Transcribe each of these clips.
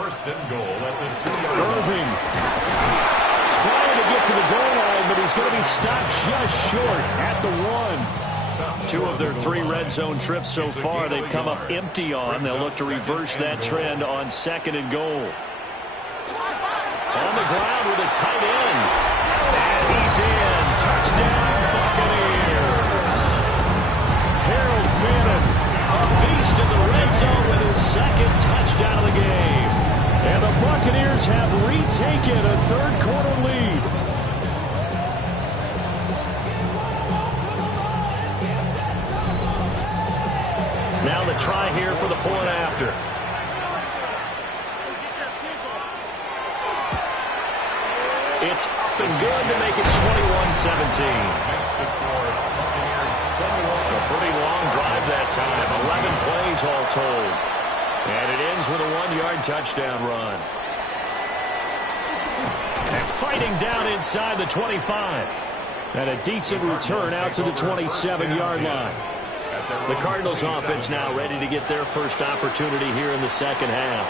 First and goal at the 2-yard line. Irving trying to get to the goal line, but he's going to be stopped just short at the 1. 2 of their 3 red zone trips so far they've come up empty on. They'll look to reverse that trend on 2nd and goal. On the ground with a tight end. And he's in. Touchdown, Buccaneers. Harold Fannin, a beast in the red zone with his 2nd touchdown of the game. And the Buccaneers have retaken a 3rd-quarter lead. Now the try here for the point after. It's up and good to make it 21-17. A pretty long drive that time. 11 plays all told. And it ends with a 1-yard touchdown run. And fighting down inside the 25. And a decent return out to the 27-yard line. The Cardinals offense now ready to get their first opportunity here in the 2nd half.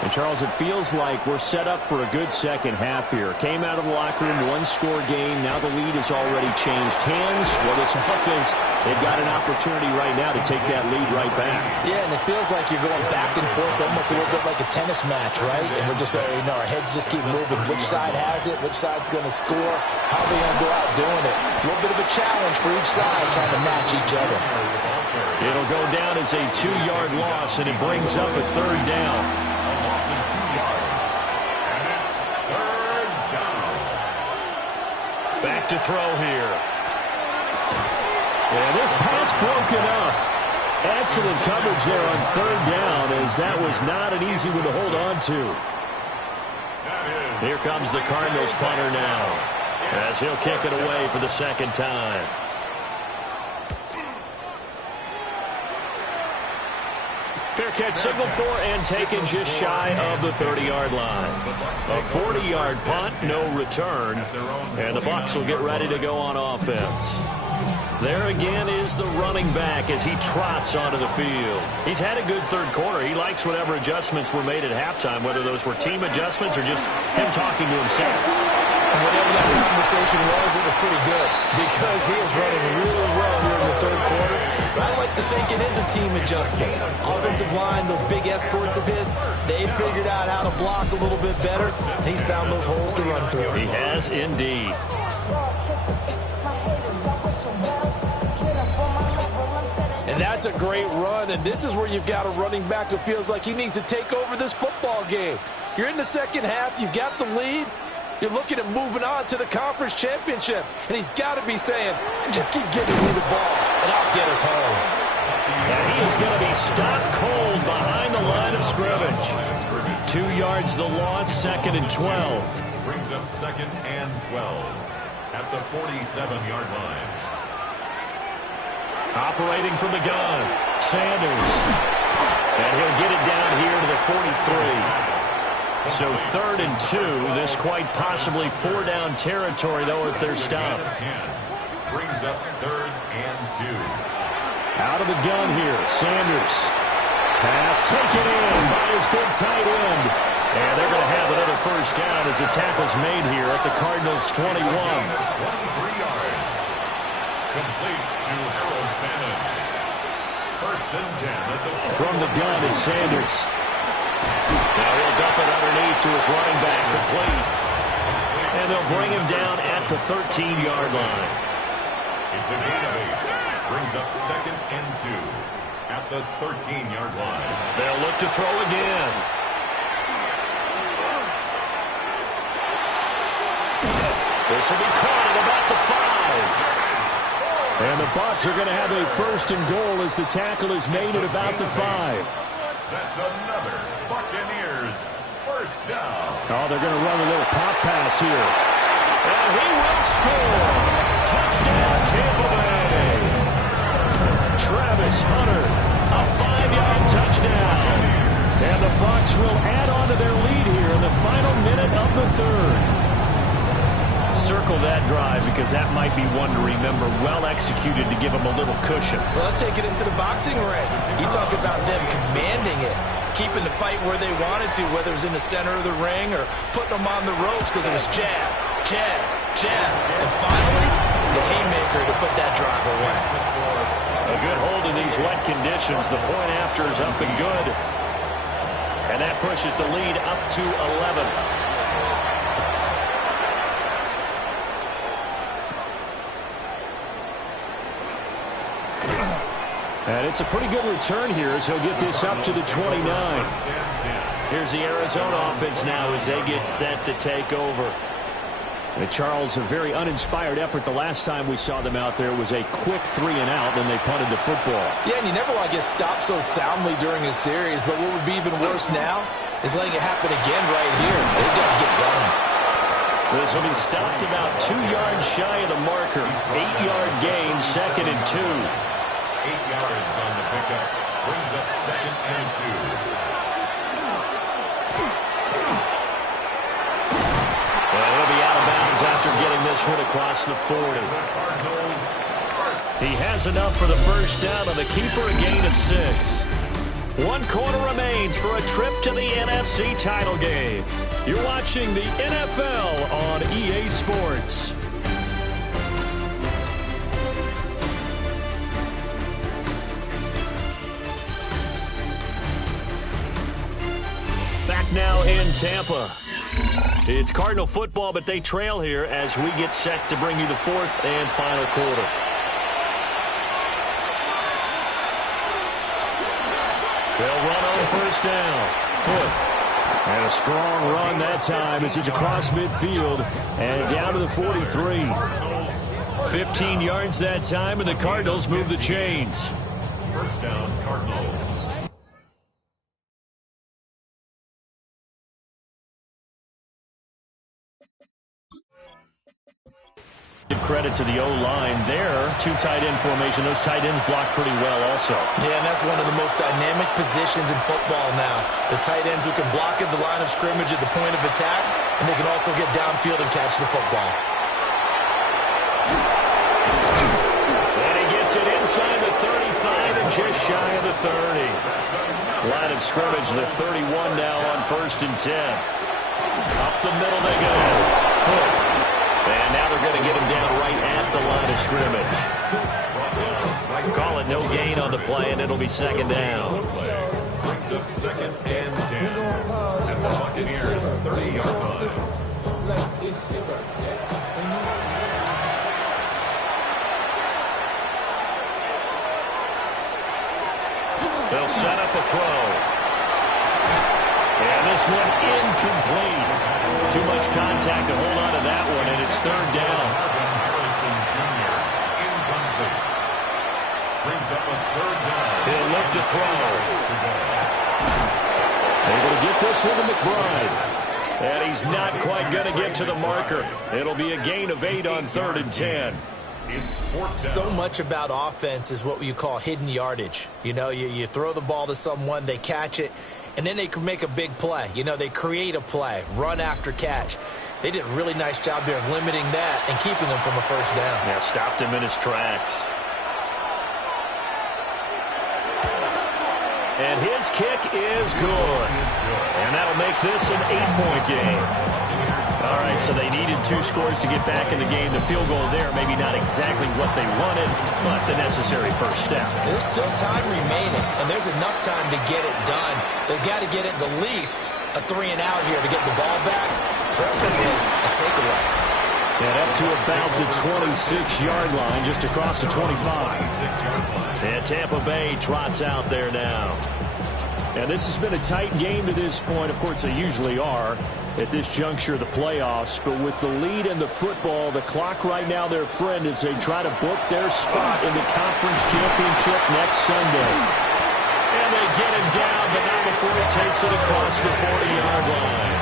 And, Charles, it feels like we're set up for a good second half here. Came out of the locker room, 1-score game. Now the lead has already changed hands. Well, this offense, they've got an opportunity right now to take that lead right back. Yeah, and it feels like you're going back and forth, almost a little bit like a tennis match, right? And we're just, our heads just keep moving. Which side has it? Which side's going to score? How are they going to go out doing it? A little bit of a challenge for each side, trying to match each other. It'll go down as a 2-yard loss, and it brings up a 3rd down. Back to throw here. And this pass broken up. Excellent coverage there on 3rd down, as that was not an easy one to hold on to. Here comes the Cardinals punter now, as he'll kick it away for the 2nd time. Fair catch signaled for and taken just shy of the 30-yard line. A 40-yard punt, no return, and the Bucs will get ready to go on offense. There again is the running back as he trots onto the field. He's had a good 3rd quarter. He likes whatever adjustments were made at halftime, whether those were team adjustments or just him talking to himself. And whatever that conversation was, it was pretty good because he is running really well here in the 3rd quarter. But I like to think it is a team adjustment. Offensive line, those big escorts of his, they figured out how to block a little bit better. And he's found those holes to run through. He has indeed. And that's a great run, and this is where you've got a running back who feels like he needs to take over this football game. You're in the 2nd half, you've got the lead. You're looking at moving on to the conference championship. And he's got to be saying, just keep giving me the ball, and I'll get us home. And he is going to be stopped cold behind the line of scrimmage. 2 yards the loss, 2nd and 12. Brings up 2nd and 12 at the 47-yard line. Operating from the gun, Sanders. And he'll get it down here to the 43. So 3rd and 2. This quite possibly 4-down territory, though, if they're stopped. Brings up 3rd and 2. Out of the gun here, Sanders. Pass taken in by his big tight end. And they're going to have another 1st down as the tackle's made here at the Cardinals' 21. 23 yards. Complete to Harold Fannin. 1st and 10 at the 40. From the gun, it's Sanders. Now he'll dump it underneath to his running back, complete. And they'll bring him down at the 13-yard line. It's a gain of 8. Brings up 2nd and 2 at the 13-yard line. They'll look to throw again. This will be caught at about the 5. And the Bucs are going to have a 1st and goal as the tackle is made at about the 5. That's another Buccaneers 1st down. Oh, they're going to run a little pop pass here. And he will score. Touchdown, Tampa Bay. Travis Hunter, a 5-yard touchdown. And the Bucs will add on to their lead here in the final minute of the 3rd. Circle that drive because that might be one to remember. Well executed to give them a little cushion. Well, let's take it into the boxing ring. You talk about them commanding it. keeping the fight where they wanted to, whether it was in the center of the ring or putting them on the ropes because it was jab, jab, jab. And finally, the haymaker to put that drive away. A good hold in these wet conditions. The point after is up and good. And that pushes the lead up to 11. And it's a pretty good return here as he'll get this up to the 29. Here's the Arizona offense now as they get set to take over. And Charles, a very uninspired effort the last time we saw them out there was a quick 3 and out, and they punted the football. Yeah, and you never want to get stopped so soundly during a series, but what would be even worse now is letting it happen again right here. They've got to get going. This will be stopped about 2 yards shy of the marker. 8-yard gain, 2nd and 2. 8 yards on the pickup. Brings up 2nd and 2. Well, he'll be out of bounds after getting this one across the 40. He has enough for the first down on the keeper, a gain of 6. 1 quarter remains for a trip to the NFC title game. You're watching the NFL on EA Sports. Back now in Tampa. It's Cardinal football, but they trail here as we get set to bring you the 4th and final quarter. They'll run on first down. 4th. And a strong run that time as he's across midfield and down to the 43. 15 yards that time, and the Cardinals move the chains. First down, Cardinals. Give credit to the O-line there. 2 tight end formation. Those tight ends block pretty well also. Yeah, and that's one of the most dynamic positions in football now. The tight ends who can block at the line of scrimmage at the point of attack, and they can also get downfield and catch the football. And he gets it inside the 35 and just shy of the 30. Line of scrimmage, the 31 now on 1st and 10. Up the middle they go. Foot. And now they're going to get him down right at the line of scrimmage. Call it no gain on the play, and it'll be 2nd down. Brings up 2nd and 10. At the Buccaneers' 30-yard line. They'll set up a throw. And this one incomplete. Too much contact to hold on to that one, and it's 3rd down. Harrison Jr. incomplete. Brings up a 3rd down. He'll look to throw. Able to get this one to McBride. And he's not quite going to get to the marker. It'll be a gain of 8 on 3rd and 10. So much about offense is what you call hidden yardage. You know, you throw the ball to someone, they catch it, and then they can make a big play. You know, they create a play, run after catch. They did a really nice job there of limiting that and keeping them from a first down. Yeah, stopped him in his tracks. And his kick is good. And that'll make this an 8-point game. All right, so they needed 2 scores to get back in the game. The field goal there, maybe not exactly what they wanted, but the necessary first step. There's still time remaining, and there's enough time to get it done. They've got to get it the least a 3 and out here to get the ball back, preferably a takeaway. And up to about the 26-yard line, just across the 25. And Tampa Bay trots out there now. And this has been a tight game to this point. Of course, they usually are at this juncture of the playoffs. But with the lead in the football, the clock right now, their friend, as they try to book their spot in the conference championship next Sunday. And they get him down, but not before he takes it across the 40-yard line.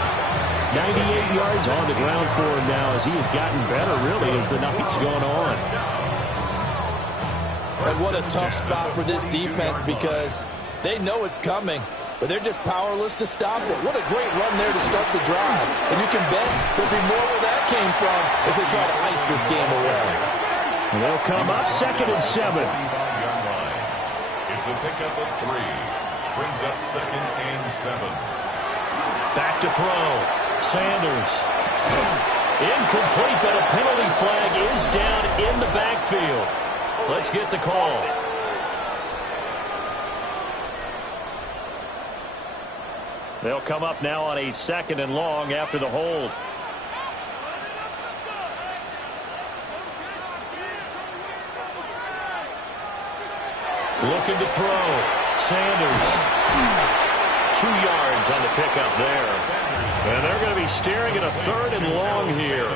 98 yards on the ground for him now as he has gotten better, really, as the night's gone on. And what a tough spot for this defense because they know it's coming, but they're just powerless to stop it. What a great run there to start the drive. And you can bet there'll be more where that came from as they try to ice this game away. And they'll come up 2nd and 7. It's a pickup of 3. brings up 2nd and 7. Back to throw. Sanders. Incomplete, but a penalty flag is down in the backfield. Let's get the call. They'll come up now on a 2nd and long after the hold. Looking to throw. Sanders. 2 yards on the pickup there. And they're going to be staring at a 3rd and long here.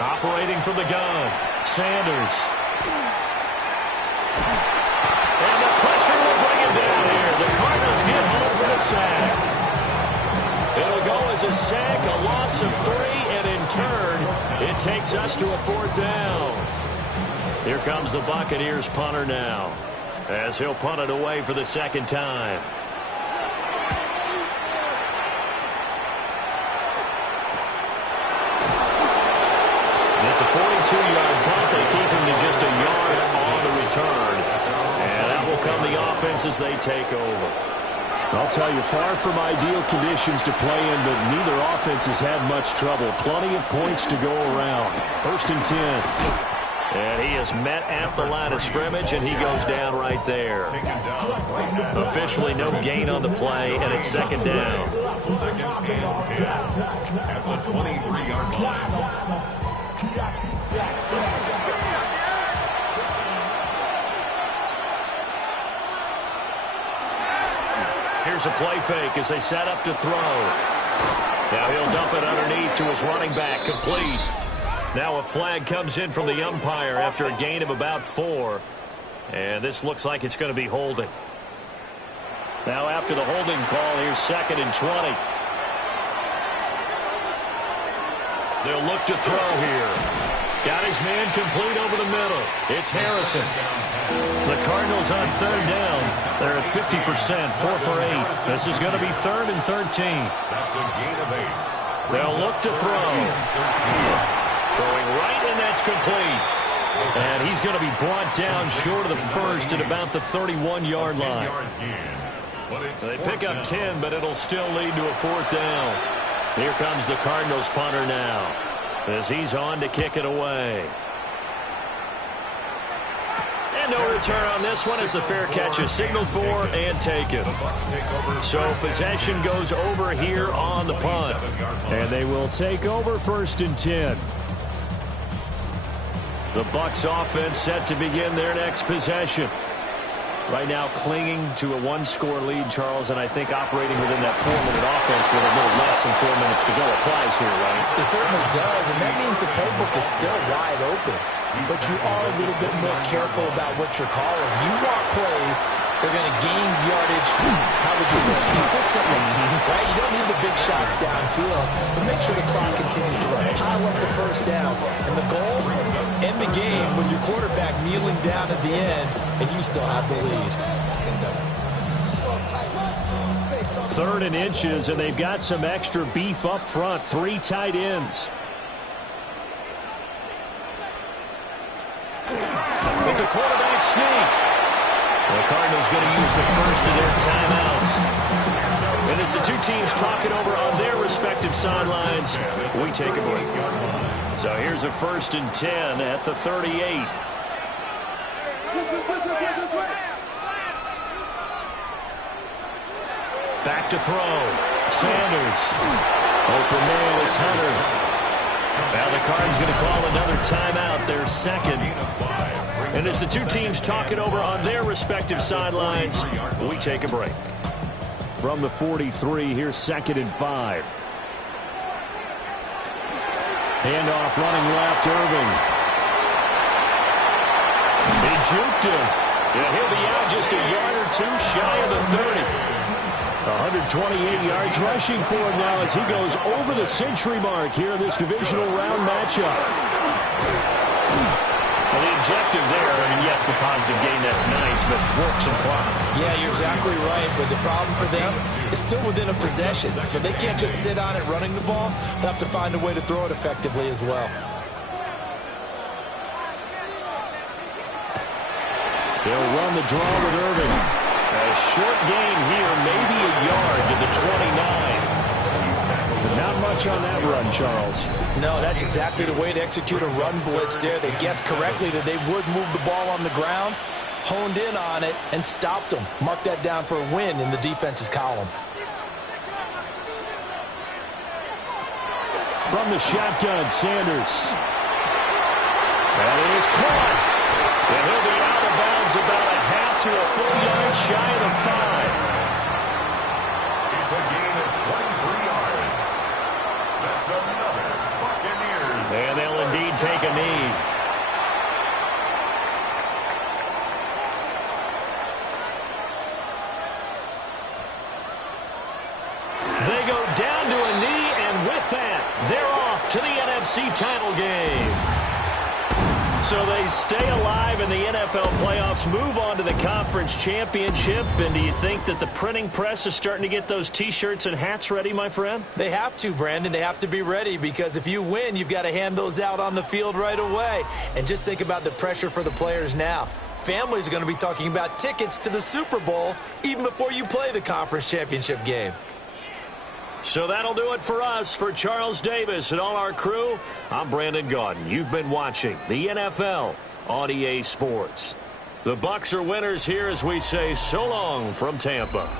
Operating from the gun. Sanders. And the pressure will bring him down here. The Cardinals get home for the sack. It'll go as a sack, a loss of 3, and in turn, it takes us to a 4th down. Here comes the Buccaneers punter now, as he'll punt it away for the 2nd time. It's a 42-yard punt. They keep him to just a yard on the return. And that will come the offense as they take over. I'll tell you, far from ideal conditions to play in, but neither offense has had much trouble. Plenty of points to go around. 1st and 10. And he is met at the line of scrimmage, and he goes down right there. Officially no gain on the play, and it's 2nd down. 2nd and 10 at the 23-yard line. Here's a play fake as they set up to throw. Now he'll dump it underneath to his running back, complete. Now a flag comes in from the umpire after a gain of about 4. And this looks like it's going to be holding. Now after the holding call, here's 2nd and 20. They'll look to throw here. Got his man complete over the middle. It's Harrison. The Cardinals on 3rd down. They're at 50%, 4 for 8. This is going to be 3rd and 13. That's a gain of 8. They'll look to throw. Throwing right, and that's complete. And he's going to be brought down short of the 1st at about the 31-yard line. They pick up 10, but it'll still lead to a 4th down. Here comes the Cardinals punter now, as he's on to kick it away. And no return on this one as the fair catch is signaled for and taken. So possession goes over here on the punt. And they will take over 1st and 10. The Bucs offense set to begin their next possession. Right now clinging to a 1-score lead, Charles, and I think operating within that 4-minute offense with a little less than 4 minutes to go applies here, right? It certainly does, and that means the playbook is still wide open. But you are a little bit more careful about what you're calling. You want plays, they're going to gain yardage, how would you say, consistently, right? You don't need the big shots downfield, but make sure the clock continues to run. Pile up the 1st down. And the goal, end the game with your quarterback kneeling down at the end, and you still have the lead. 3rd and inches, and they've got some extra beef up front. 3 tight ends. It's a quarterback sneak. The Cardinals going to use the 1st of their timeouts. And as the two teams talk it over on their respective sidelines, we take a break. So here's a 1st and 10 at the 38. Back to throw. Sanders. Open man, it's Hunter. Now the Cards going to call another timeout, their 2nd. And as the two teams talk it over on their respective sidelines, we take a break. From the 43, here's 2nd and 5. Handoff running left, Irving. He juked him. Yeah, he'll be out just a yard or 2 shy of the 30. 128 yards rushing for him now as he goes over the century mark here in this divisional round matchup. Well, the objective there, I mean, yes, the positive gain, that's nice, but works and clock. Yeah, you're exactly right, but the problem for them is still within a possession, so they can't just sit on it running the ball. They'll have to find a way to throw it effectively as well. They'll run the draw with Irving. A short gain here, maybe a yard to the 29. Not much on that run, Charles. No, that's exactly the way to execute a run blitz there. They guessed correctly that they would move the ball on the ground, honed in on it, and stopped them. Mark that down for a win in the defense's column. From the shotgun, Sanders. That is caught. And he'll be out of bounds about a half to a full yard shy of the 5. It's a gain of 23 yards. That's another Buccaneers. And they'll indeed take a knee. They go down to a knee, and with that, they're off to the NFC title game. So they stay alive in the NFL playoffs, move on to the conference championship. And do you think that the printing press is starting to get those T-shirts and hats ready, my friend? They have to, Brandon. They have to be ready because if you win, you've got to hand those out on the field right away. And just think about the pressure for the players now. Families are going to be talking about tickets to the Super Bowl even before you play the conference championship game. So that'll do it for us. For Charles Davis and all our crew, I'm Brandon Gaudin. You've been watching the NFL on EA Sports. The Bucs are winners here as we say so long from Tampa.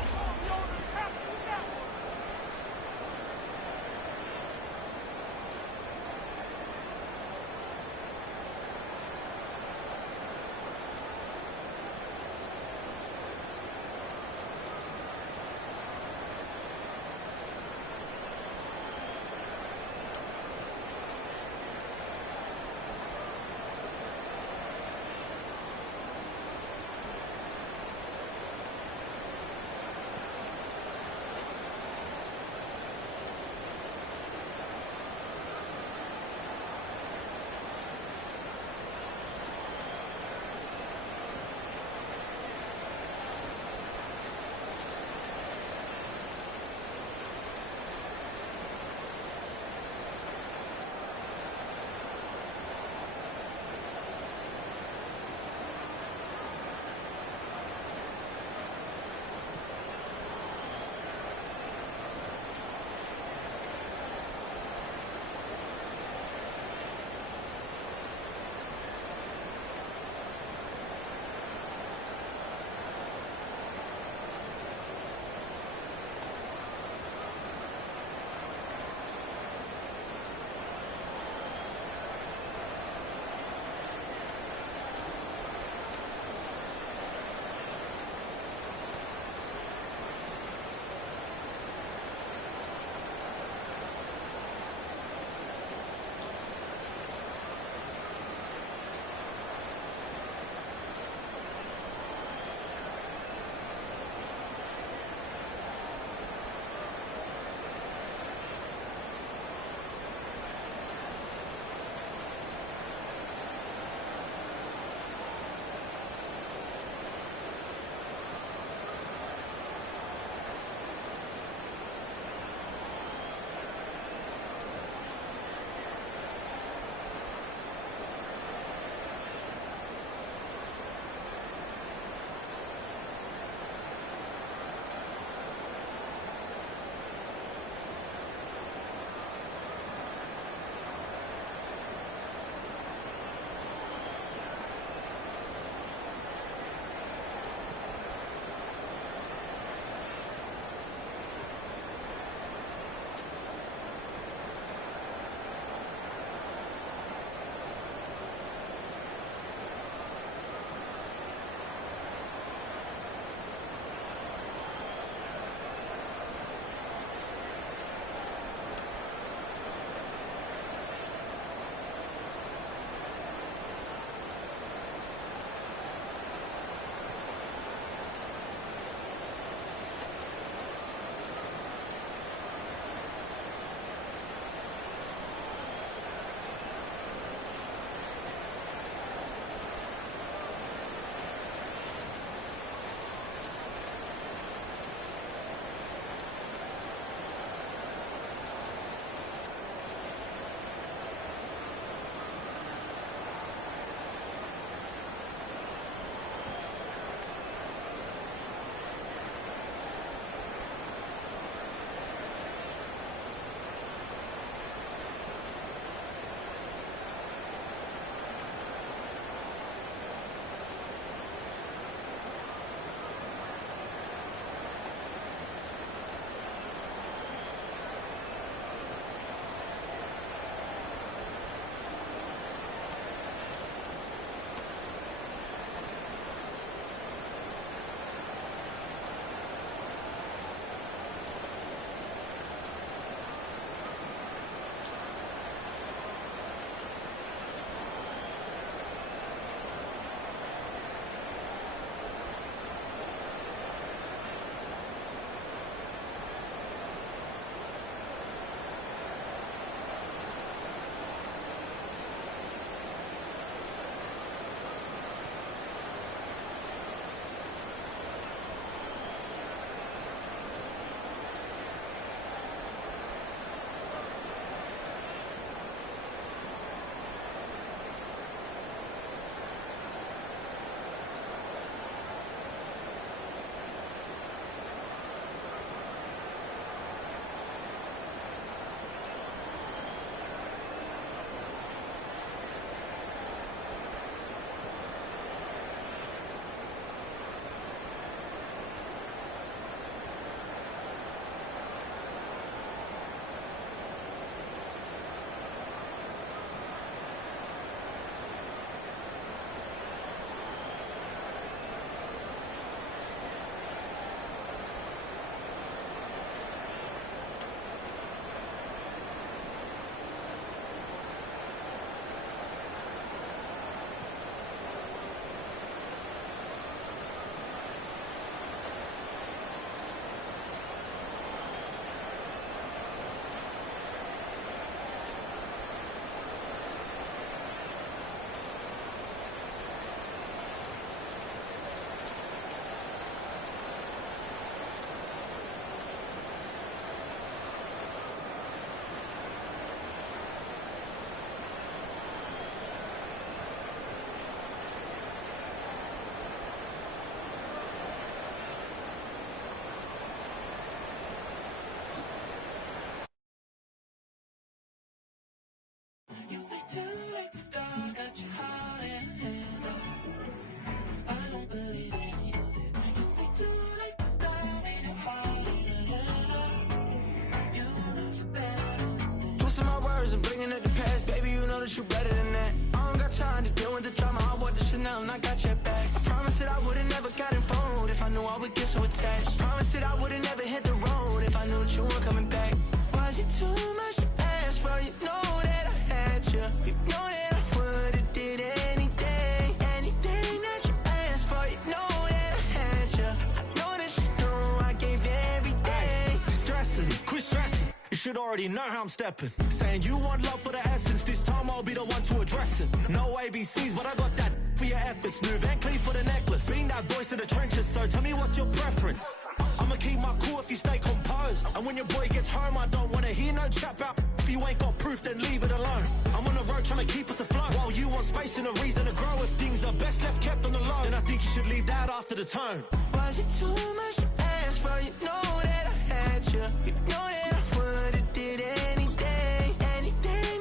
promise you better than that. I don't got time to deal with the drama. I want the Chanel and I got your back. I promise that I would've never got involved if I knew I would get so attached. I promise that I would've never hit the road if I knew that you weren't coming back. Was it too much to ask for? You know that I had you. You know that I would've did anything that you asked for. You know that I had you. I know that you know I gave everything. Ay, stressing, quit stressing. You should already know how I'm stepping. Saying you want love for the essence. This time I'll be the one to address it. No ABCs, but I got that for your efforts. New Van Cleef for the necklace. Being that voice in the trenches, so tell me what's your preference. I'ma keep my cool if you stay composed. And when your boy gets home, I don't wanna hear no chat about. If you ain't got proof, then leave it alone. I'm on the road trying to keep us afloat. While you want space and a reason to grow. If things are best left kept on the low, then I think you should leave that after the tone. Was it too much to ask for? You know that I had you. You know that I would've did anything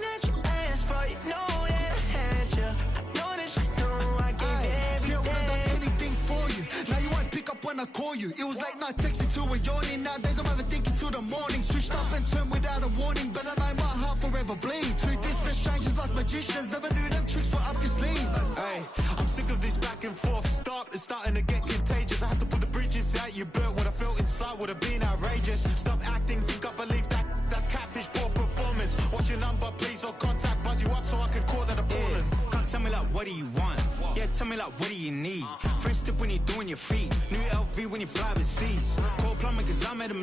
that you asked for. You know that I had you. I know that you know I gave everything. See, I would've done anything for you. Now you won't pick up when I call you. It was late night texting to a yawning. Nowadays I'm overthinking till the morning. Switched up and turned without a warning. But I know my heart forever bleed. Two distant strangers like magicians. Never knew them tricks were up your sleeve. Hey, I'm sick of this back and forth. It's starting to get contagious. I have to put the bridges out you burnt. What I felt inside would have been outrageous. Stop acting, think I believe that's catfish, poor performance. What's your number, please, or contact, buzz you up so I can call that appalling. Can't tell me like, what do you want? Yeah, tell me like, what do you need? French tip when you're doing your feet. New LV when you fly overseas. Call plumbing cause I'm at a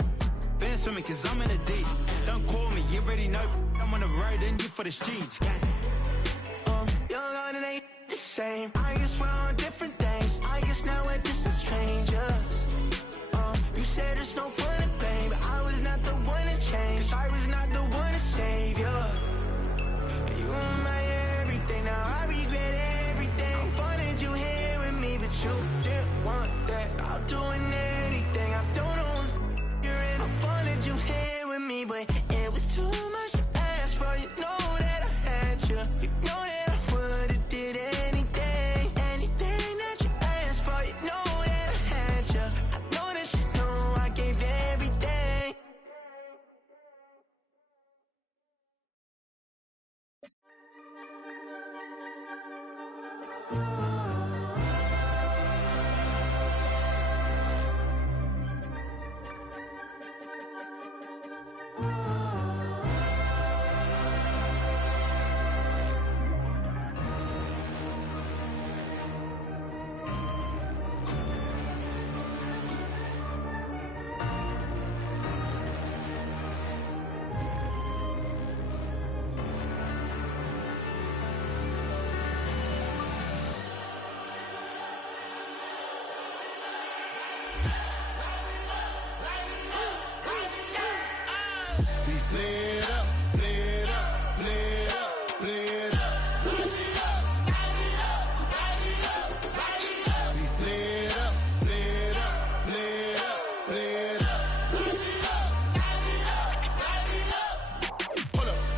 band swimming cause I'm in a deep. Don't call me, you already know. I'm on the road and you for the streets. Young on it ain't the same. I guess we're on different things. I guess now we're distant strangers. You said there's no fun in pain, but I was not the one to change. 'Cause I was not the one to save you. You were my everything. Now I regret everything. I wanted you here with me, but you didn't want that. I'll do anything. I don't know what's you're in. I wanted you here with me, but it was too much to ask for. You know that I had you. You know that I would've did anything that you asked for. You know that I had you. I know that you know I gave everything.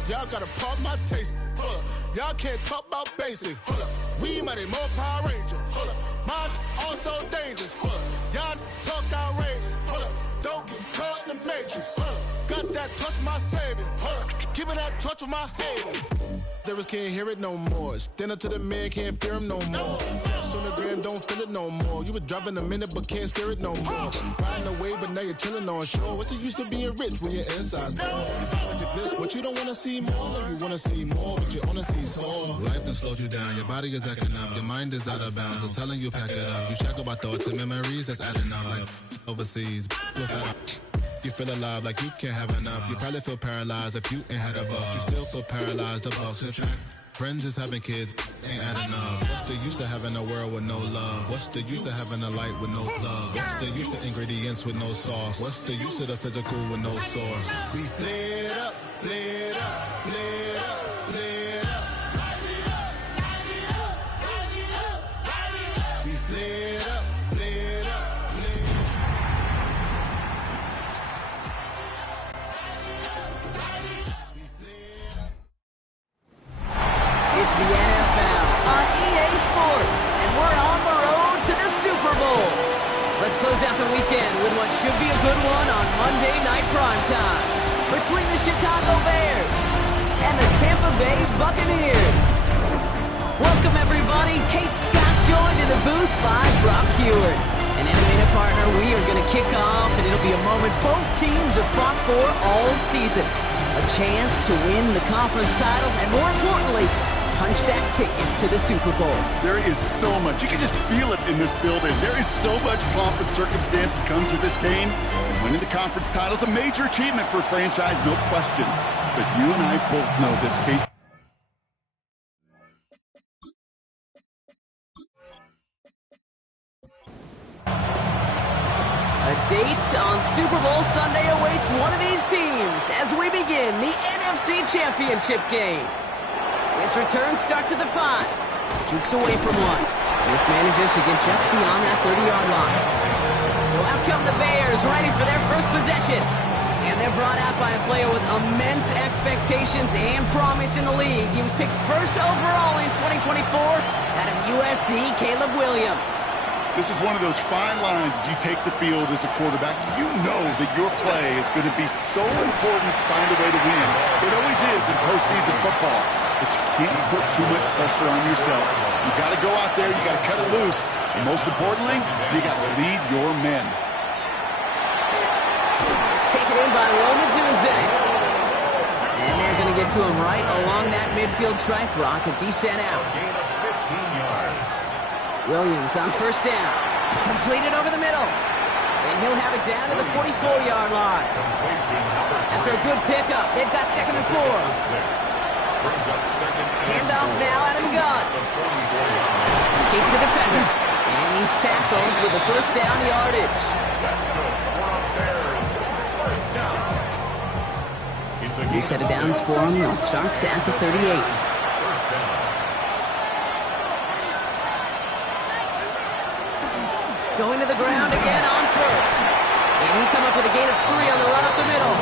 Y'all gotta pump my taste. Hold up. Y'all can't talk about basic. Hold up. We might more Power Ranger. Hold up. Mine also dangerous. Hold up. Y'all talk outrageous. Hold up. Don't get caught in the matrix. Hold up. Got that touch my savior. Hold up. Keeping that touch with my haters. Lyrics can't hear it no more. Stand up to the man, can't fear him no more. On the gram, don't feel it no more. You been driving a minute, but can't steer it no more. Riding the wave, but now you're chilling on shore. What's it used to being rich when your inside's poor? This, what you don't wanna see more, you wanna see more, but you wanna see sore. Life done slowed you down, your body is acting up, your mind is out of bounds. It's telling you pack it up. You shackle by thoughts and memories that's adding up. Like overseas, you feel alive like you can't have enough. You probably feel paralyzed if you ain't had a buck. You still feel paralyzed, the bucks attract. Friends is having kids, ain't adding up. What's the use of having a world with no love? What's the use of having a light with no plug? What's the use of ingredients with no sauce? What's the use of the physical with no source? We flared up, flared up, flared up, flared up. We flared up, flared up, flared up. It's the NFL on EA Sports, and we're on the road to the Super Bowl. Let's close out the weekend with what should be a good one on Monday Night Primetime between the Chicago Bears and the Tampa Bay Buccaneers. Welcome, everybody. Kate Scott joined in the booth by Brock Heward. And innovative partner, we are going to kick off, and it'll be a moment both teams have fought for all season. A chance to win the conference title, and more importantly, punch that ticket to the Super Bowl. There is so much. You can just feel it in this building. There is so much pomp and circumstance that comes with this game. And winning the conference title is a major achievement for a franchise, no question. But you and I both know this, Kate. A date on Super Bowl Sunday awaits one of these teams as we begin the NFC Championship game. This return starts at the 5. Jukes away from one. This manages to get just beyond that 30-yard line. So out come the Bears, ready for their first possession. And they're brought out by a player with immense expectations and promise in the league. He was picked first overall in 2024 out of USC, Caleb Williams. This is one of those fine lines as you take the field as a quarterback. You know that your play is going to be so important to find a way to win. It always is in postseason football. But you can't put too much pressure on yourself. You got to go out there, you got to cut it loose. And most importantly, you got to lead your men. It's taken in by Roman Dunze. And they're going to get to him right along that midfield stripe, Brock, as he's sent out. Gain of 15 yards. Williams on first down. Completed over the middle. And he'll have it down to the 44-yard line. After a good pickup, they've got 2nd and 4. Handoff now out of the gun. Escapes the defender. And he's tackled with the first down yardage. That's good for a Bears first down. New set of downs for him. It starts at the 38. First down. Going to the ground again on first. And he come up with a gain of 3 on the run up the middle.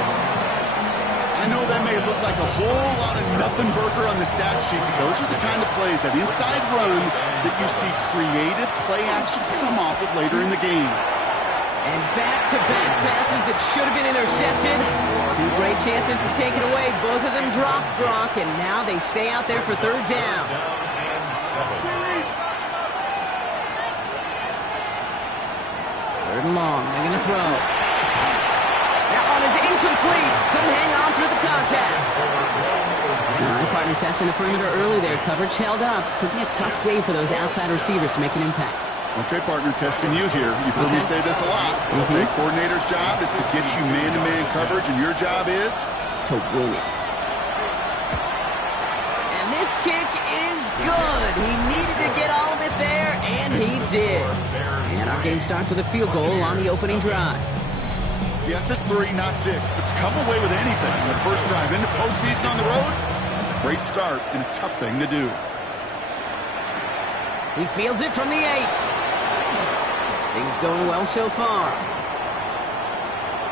I know that may look like a whole lot of nothing burger on the stat sheet, but those are the kind of plays, that inside run, that you see creative play action come off of later in the game. And back-to-back passes that should have been intercepted. 2 great chances to take it away. Both of them dropped, Brock, and now they stay out there for 3rd down. Third and long. They're going to throw. That one is incomplete. Couldn't hang on through the contact. All right, partner testing the perimeter early there. Coverage held up. Could be a tough day for those outside receivers to make an impact. Okay, partner, testing you here. You've heard me say this a lot. Okay, coordinator's job is to get you man-to-man coverage, and your job is? To win it. And this kick is good. He needed to get all of it there, and he did. And our game starts with a field goal on the opening drive. Yes, it's 3, not 6, but to come away with anything on the first drive in the postseason on the road, that's a great start and a tough thing to do. He fields it from the 8. Things going well so far.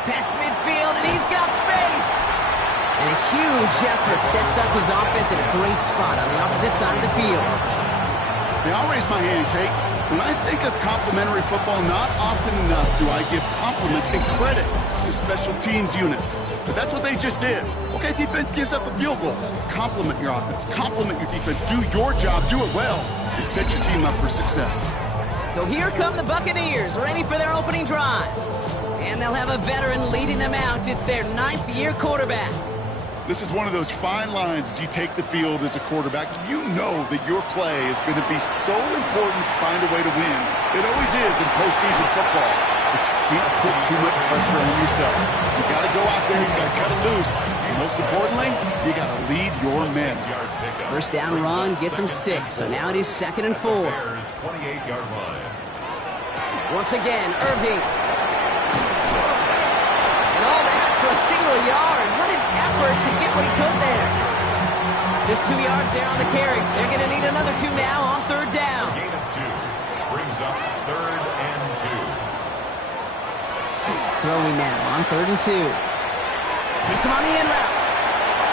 Past midfield, and he's got space. And a huge effort sets up his offense in a great spot on the opposite side of the field. Hey, I'll raise my hand, Kate. When I think of complimentary football, not often enough do I give compliments and credit to special teams units. But that's what they just did. Okay, defense gives up a field goal. Compliment your offense. Compliment your defense. Do your job. Do it well. And set your team up for success. So here come the Buccaneers, ready for their opening drive. And they'll have a veteran leading them out. It's their 9th-year quarterback. This is one of those fine lines as you take the field as a quarterback. You know that your play is going to be so important to find a way to win. It always is in postseason football. But you can't put too much pressure on yourself. You got to go out there, you got to cut it loose. And most importantly, you got to lead your men. First down run gets him 6, so now it is 2nd and 4. 28-yard line. Once again, Irving. And all that for a single yard. What an effort to get what he could there. Just 2 yards there on the carry. They're going to need another 2 now on 3rd down. Gain of 2 brings up 3rd and 2. Throwing now on 3rd and 2. Hits him on the in route.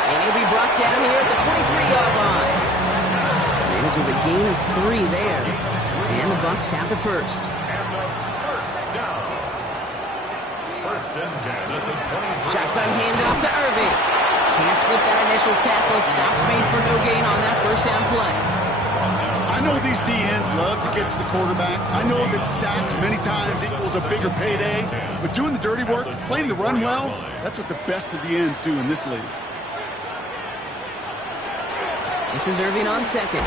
And he'll be brought down here at the 23-yard line. Manages a gain of 3 there. And the Bucs have the first. And the first down. First and 10 at the 20. Shotgun handoff to Irving. Can't slip that initial tackle. Stops made for no gain on that first down play. I know these DNs love to get to the quarterback. I know that sacks many times equals a bigger payday. But doing the dirty work, playing the run well, that's what the best of the ends do in this league. This is Irving on second.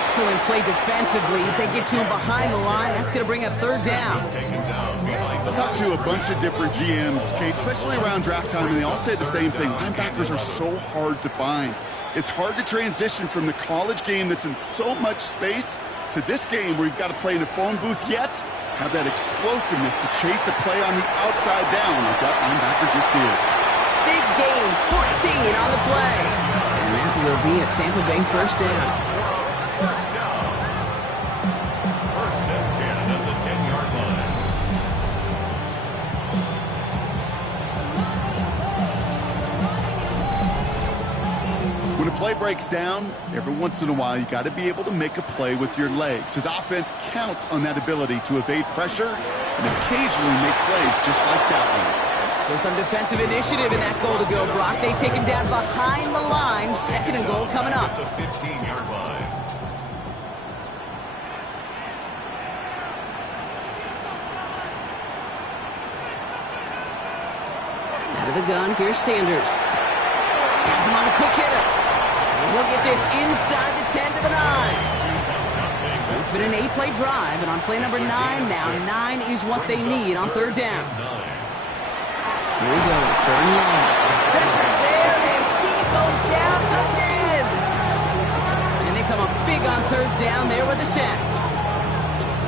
Excellent play defensively as they get to him behind the line. That's going to bring up third down. I talked to a bunch of different GMs, Kate, especially around draft time, and they all say the same thing. Linebackers are so hard to find. It's hard to transition from the college game that's in so much space to this game where you've got to play in a phone booth yet have that explosiveness to chase a play on the outside down like that linebacker just did. Big gain, 14 on the play. And that will be a Tampa Bay first down. First and 10 at the 10-yard line. When a play breaks down, every once in a while, you got to be able to make a play with your legs. His offense counts on that ability to evade pressure and occasionally make plays just like that one. So some defensive initiative in that goal to go, Brock. They take him down behind the line. Second and goal coming up. The 15-yard line. Out of the gun, here's Sanders. Has him on a quick hitter. And he'll get this inside the 10 to the 9. It's been an 8-play drive, and on play number 9 now, 9 is what they need on third down. Here he goes, third and long. Pressure's there, and he goes down again. And they come up big on third down there with the sack.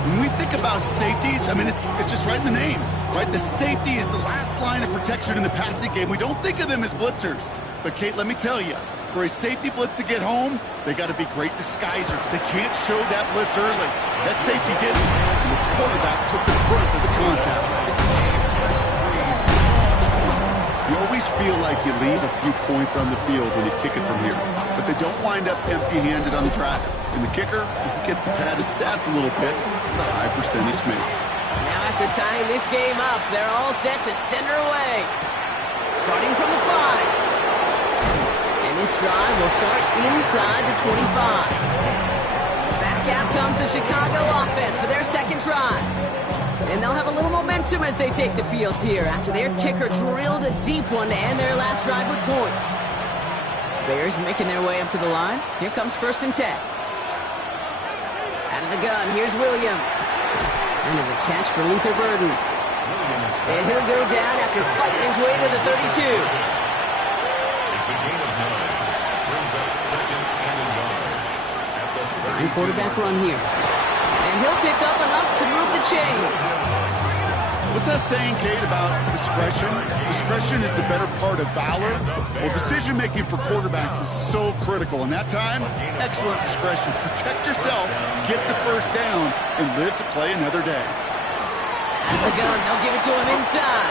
When we think about safeties, I mean, it's just right in the name, right? The safety is the last line of protection in the passing game. We don't think of them as blitzers. But, Kate, let me tell you, for a safety blitz to get home, they got to be great disguisers. They can't show that blitz early. That safety didn't, and the quarterback took the brunt of the contact. You always feel like you leave a few points on the field when you kick it from here, but they don't wind up empty-handed on the track. And the kicker, he gets to pad his stats a little bit with a high percentage make. Now after tying this game up, they're all set to center away. Starting from the 5. And this drive will start inside the 25. Back out comes the Chicago offense for their second drive. And they'll have a little momentum as they take the field here after their kicker drilled a deep one to end their last drive with points. Bears making their way up to the line. Here comes first and 10. Out of the gun, here's Williams. And there's a catch for Luther Burden. And he'll go down after fighting his way to the 32. It's a gain of 9. Brings up second and a yard. Sign quarterback run here. And he'll pick up enough to move the chains. What's that saying, Kate, about discretion? Discretion is the better part of valor. Well, decision-making for quarterbacks is so critical. And that time, excellent discretion. Protect yourself, get the first down, and live to play another day. Out of the gun, they'll give it to him inside.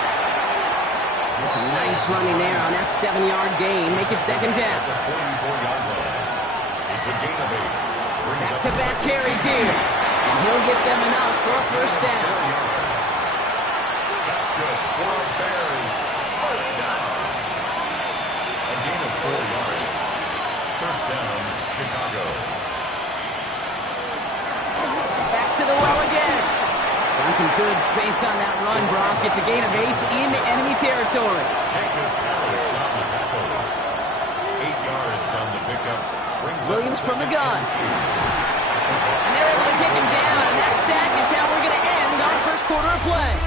That's a nice running there on that 7-yard gain. Make it second down. It's a gain of 8. Back-to-back carries here. And he'll get them enough for a first down. That's good for a Bears first down. A gain of 4 yards. First down, Chicago. Back to the well again. Got some good space on that run, Brock. It's a gain of 8 in enemy territory. Jacob Parrish on the tackle. 8 yards on the pickup. Williams from the gun. And they're able to take him down, and that sack is how we're going to end our first quarter of play.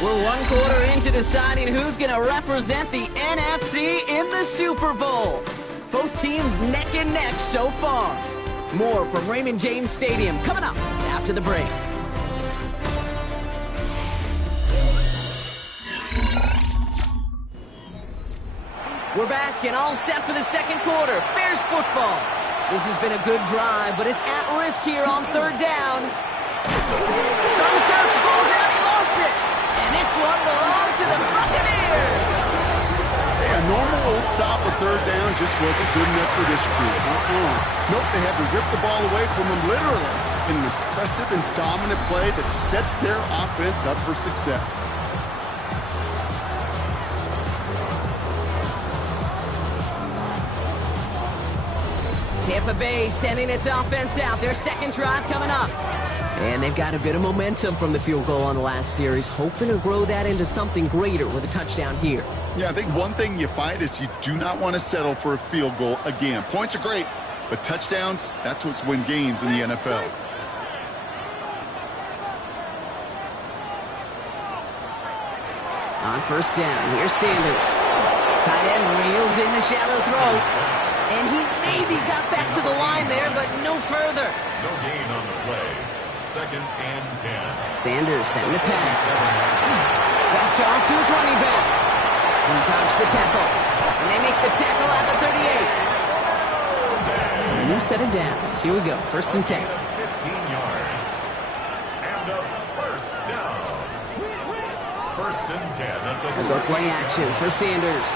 We're 1 quarter into deciding who's going to represent the NFC in the Super Bowl. Both teams neck and neck so far. More from Raymond James Stadium coming up after the break. We're back and all set for the second quarter. Bears football. This has been a good drive, but it's at risk here on third down. It's on the turf. Ball's out. He lost it. And this one belongs to the Buccaneers. Hey, a normal old stop with third down just wasn't good enough for this crew. Nope, they had to rip the ball away from them literally in an impressive and dominant play that sets their offense up for success. Tampa Bay sending its offense out. Their second drive coming up. And they've got a bit of momentum from the field goal on the last series, hoping to grow that into something greater with a touchdown here. Yeah, I think one thing you find is you do not want to settle for a field goal again. Points are great, but touchdowns, that's what's win games in the NFL. On first down, here's Sanders. Tight end reels in the shallow throw. And he maybe got back to the line there, but no further. No gain on the play. 2nd and 10. Sanders setting the pass. Dumped off to his running back. He dodged the tackle. And they make the tackle at the 38. So a new set of downs. Here we go. 1st and 10. 15 yards. And a first down. 1st and 10. And go play action for Sanders.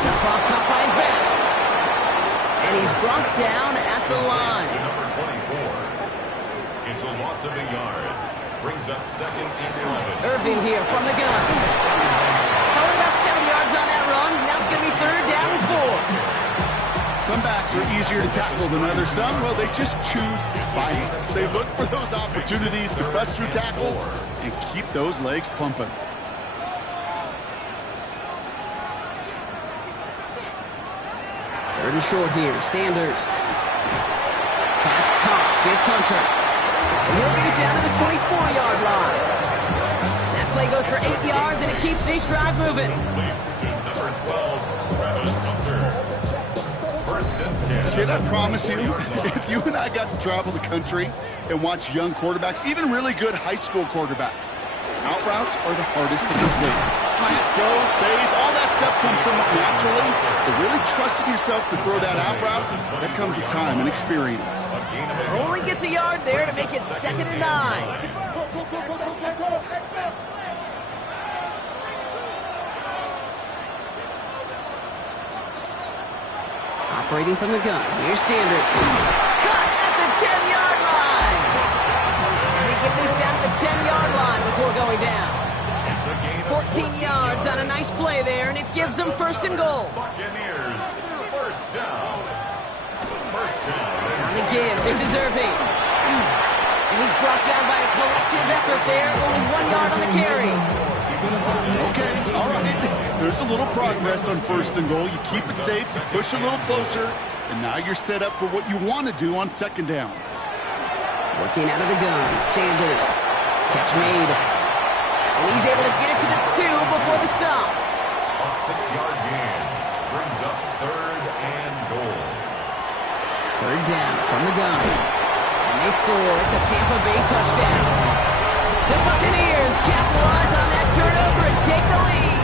Jump off caught by his back. And he's brought down at the line. To number 24. It's a loss of a yard. Brings up 2nd and 11. Irving here from the gun. Covered about 7 yards on that run. Now it's going to be 3rd down and 4. Some backs are easier to tackle than others. Some, well, they just choose violence. They look for those opportunities to bust through tackles and keep those legs pumping. Third and short here. Sanders. Pass caught. It's Hunter. And he'll get it down to the 24-yard line. That play goes for 8 yards, and it keeps this drive moving. To number 12, Travis Hunter. 1st and 10. Kid, I promise you, if you and I got to travel the country and watch young quarterbacks, even really good high school quarterbacks, out routes are the hardest to complete. Slants, goes, fades, all that stuff comes somewhat naturally, but really trusting yourself to throw that out route, that comes with time and experience. Only gets a yard there to make it 2nd and 9. Operating from the gun. Here's Sanders. Cut at the 10-yard line. And they get this down to the 10-yard line before going down. 14 yards on a nice play there, and it gives them 1st and goal. Buccaneers, 1st down. 1st down. On the give, this is Irving. And he's brought down by a collective effort there. Only 1 yard on the carry. Okay, all right. There's a little progress on 1st and goal. You keep it safe, you push a little closer, and now you're set up for what you want to do on 2nd down. Working out of the gun, Sanders. Catch made. And he's able to get it to the 2 before the stop. A 6-yard gain brings up 3rd and goal. 3rd down from the gun. And they score. It's a Tampa Bay touchdown. The Buccaneers capitalize on that turnover and take the lead.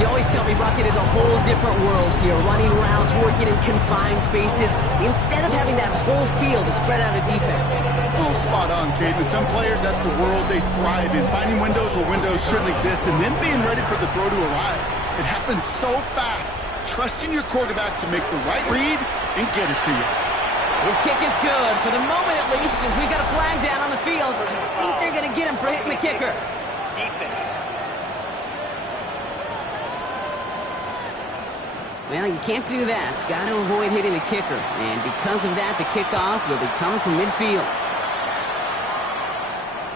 You always tell me Rocket is a whole different world here, running routes, working in confined spaces, instead of having that whole field to spread out a defense. Oh, spot on, Kate. With some players, that's the world they thrive in. Finding windows where windows shouldn't exist and then being ready for the throw to arrive. It happens so fast. Trusting your quarterback to make the right read and get it to you. His kick is good, for the moment at least, as we got a flag down on the field. I think they're going to get him for hitting the kicker. Well, you can't do that. Got to avoid hitting the kicker. And because of that, the kickoff will be coming from midfield.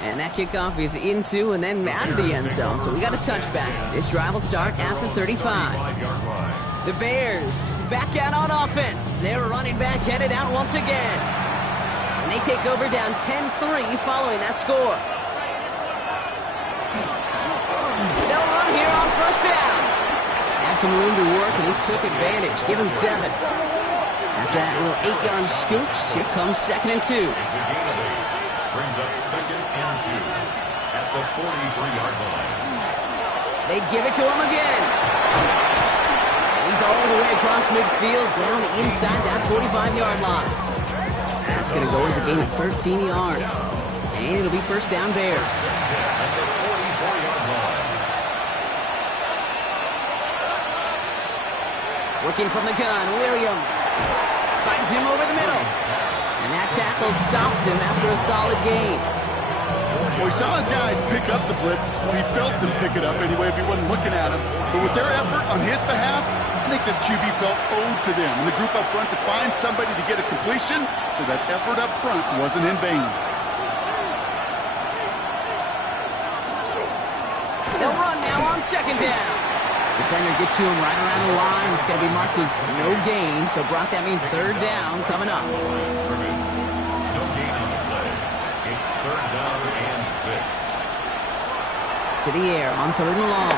And that kickoff is into and then out of the end zone. So we got a touchback. This drive will start at the 35. The Bears back out on offense. Their running back headed out once again. And they take over down 10-3 following that score. They'll run here on first down. Had some room to work, and he took advantage. Give him 7. After that little 8-yard scooch, here comes 2nd and 2. It's a gain of 8. Brings up 2nd and 2 at the 43-yard line. They give it to him again. And he's all the way across midfield, down inside that 45-yard line. That's going to go as a gain of 13 yards. And it'll be first down Bears. At the 44-yard line. Working from the gun, Williams finds him over the middle. And that tackle stops him after a solid gain. Well, we saw his guys pick up the blitz. We felt them pick it up anyway if he wasn't looking at him. But with their effort on his behalf, I think this QB felt owed to them and the group up front to find somebody to get a completion so that effort up front wasn't in vain. They'll run now on second down. Defender gets to him right around the line. It's going to be marked as no gain. So, Brock, that means third down coming up. No gain on the play. It's third down and 6. To the air on third and long.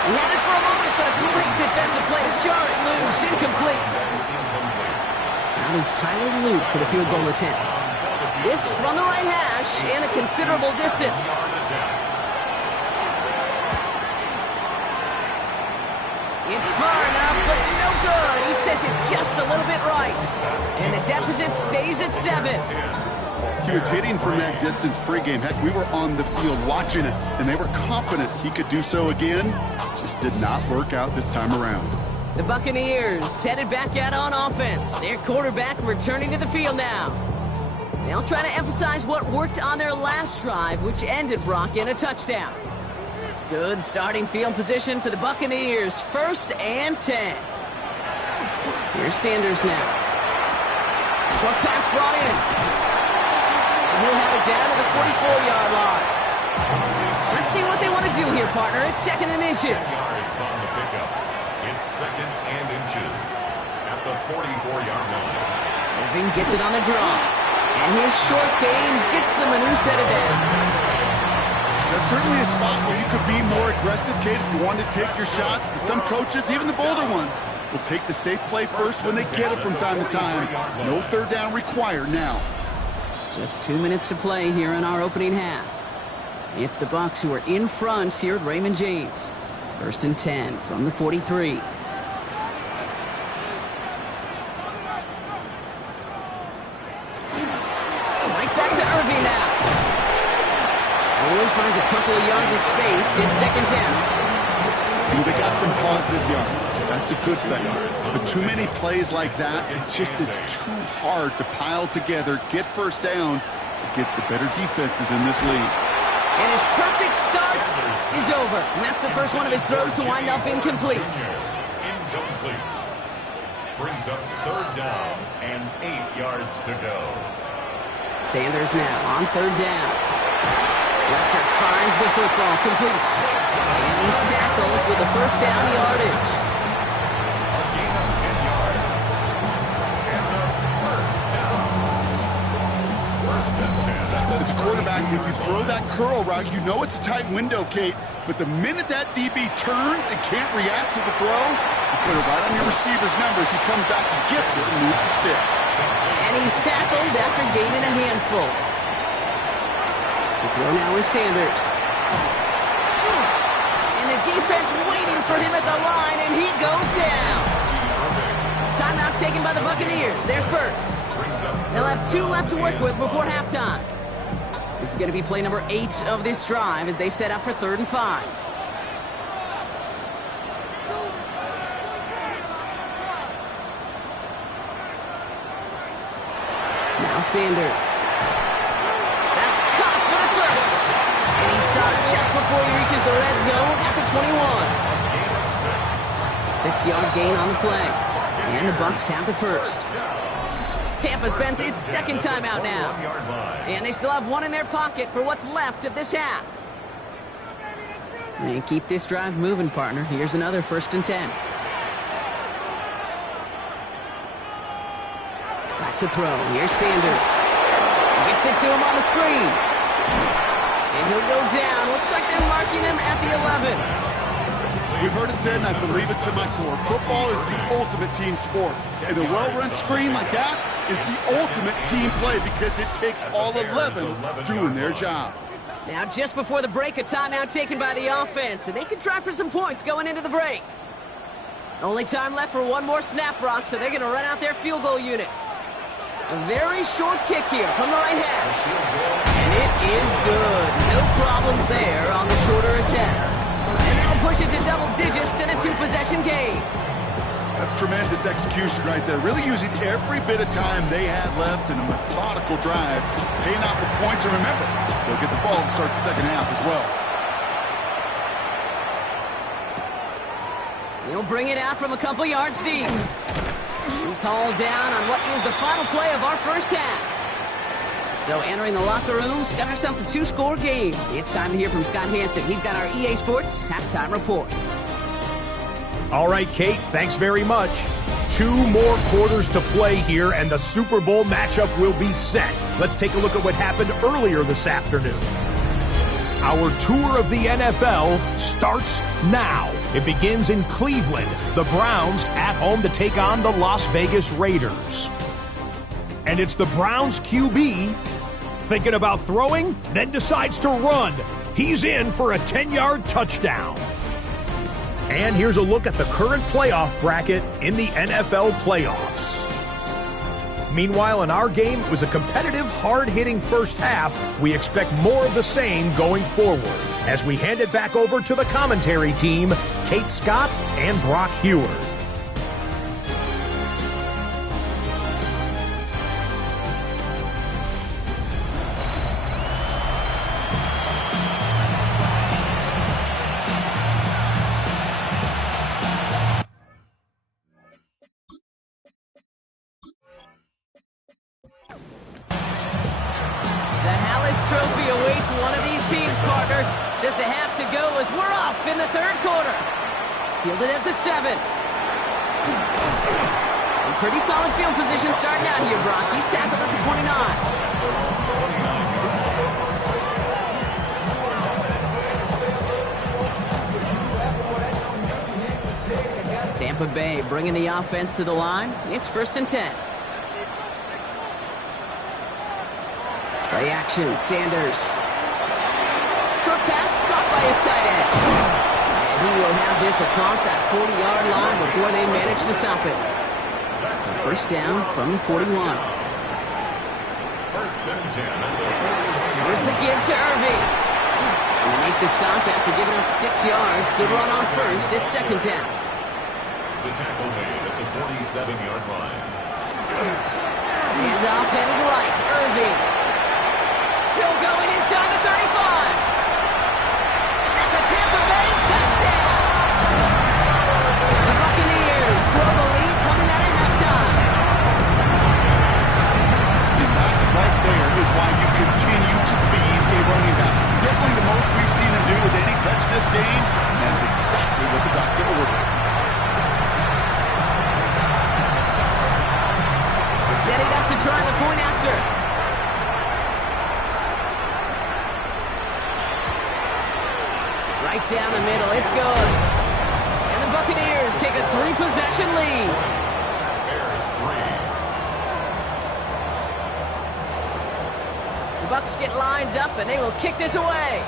He had it for a moment, but a great defensive play to jar it loose. Incomplete. Now is Tyler Luke for the field goal attempt. This from the right hash and a considerable distance. It's far enough, but no good. He sent it just a little bit right. And the deficit stays at 7. He was hitting from that distance pregame. Heck, we were on the field watching it, and they were confident he could do so again. Just did not work out this time around. The Buccaneers headed back out on offense. Their quarterback returning to the field now. They'll try to emphasize what worked on their last drive, which ended, Brock, in a touchdown. Good starting field position for the Buccaneers. 1st and 10. Here's Sanders now. Short pass brought in. And he'll have it down to the 44-yard line. Let's see what they want to do here, partner. It's 2nd and inches. Yards on the pickup. It's 2nd and inches at the 44-yard line. Irving gets it on the draw. And his short game gets them a new set of downs. That's certainly a spot where you could be more aggressive, Kate, if you wanted to take your shots. But some coaches, even the bolder ones, will take the safe play first when they get it from time to time. No third down required now. Just 2 minutes to play here in our opening half. It's the Bucs who are in front here at Raymond James. 1st and 10 from the 43. Right back to Irving now. Owen finds a couple of yards of space. It's 2nd down. They got some positive yards. That's a good thing. But too many plays like that, it just is too hard to pile together, get first downs against the better defenses in this league. And his perfect start is over. And that's the first one of his throws to wind up incomplete. Incomplete. Brings up third down and 8 yards to go. Sanders now on third down. Lester finds the football complete. And he's tackled with a first down yardage. A gain of 10 yards. And a first down. 1st and 10. As a quarterback, if you throw that curl route, you know it's a tight window, Kate. But the minute that DB turns and can't react to the throw, you put it right on your receiver's numbers. He comes back and gets it and moves the sticks. And he's tackled after gaining a handful. To throw now is Sanders. And the defense waiting for him at the line, and he goes down. Timeout taken by the Buccaneers. They're first. They'll have 2 left to work with before halftime. This is going to be play number 8 of this drive as they set up for 3rd and 5. Now Sanders. That's caught for the first. And he stopped just before he reaches the red zone at the 21. 6-yard gain on the play. And the Bucs have the first. Tampa spends its 2nd timeout now. And they still have 1 in their pocket for what's left of this half. And keep this drive moving, partner. Here's another 1st and 10. Back to throw. Here's Sanders. Gets it to him on the screen. And he'll go down. Looks like they're marking him at the 11. We've heard it said, and I believe it to my core, football is the ultimate team sport. And a well-run screen like that is the ultimate team play because it takes all 11 doing their job. Now, just before the break, a timeout taken by the offense, and they can try for some points going into the break. Only time left for 1 more snap, Brock, so they're going to run out their field goal unit. A very short kick here from the right hash. And it is good. No problems there on the shorter attempt. And that'll push it to double digits in a 2-possession game. That's tremendous execution right there. Really using every bit of time they had left in a methodical drive, paying off the points. And remember, they'll get the ball to start the 2nd half as well. He'll bring it out from a couple yards deep. He's hauled down on what is the final play of our first half. So entering the locker rooms, got ourselves a 2-score game. It's time to hear from Scott Hansen. He's got our EA Sports halftime report. All right, Kate, thanks very much. 2 more quarters to play here, and the Super Bowl matchup will be set. Let's take a look at what happened earlier this afternoon. Our tour of the NFL starts now. It begins in Cleveland. The Browns at home to take on the Las Vegas Raiders. And it's the Browns QB thinking about throwing, then decides to run. He's in for a 10-yard touchdown. And here's a look at the current playoff bracket in the NFL playoffs. Meanwhile, in our game, it was a competitive, hard-hitting first half. We expect more of the same going forward. As we hand it back over to the commentary team, Kate Scott and Brock Heward. Trophy awaits one of these teams, partner. Just a half to go as we're off in the third quarter. Fielded at the 7. And pretty solid field position starting out here, Brock. He's tackled at the 29. Tampa Bay bringing the offense to the line. It's 1st and 10. Play action, Sanders. Short pass caught by his tight end. And he will have this across that 40-yard line before they manage to stop it. So 1st down from the 41. 1st and 10. Here's the give to Irving. And they make the stop after giving up 6 yards. Good run on 1st. It's 2nd down. The tackle made at the 47-yard line. And off headed right, Irving. Still going inside the 35. That's a Tampa Bay touchdown. The Buccaneers grow the lead coming out of halftime. And that right there is why you continue to feed a running back. Definitely the most we've seen him do with any touch this game. And that's exactly what the doctor ordered. Setting up to try the point after. Right down the middle, it's good. And the Buccaneers take a 3-possession lead. Bears 3. The Bucs get lined up and they will kick this away.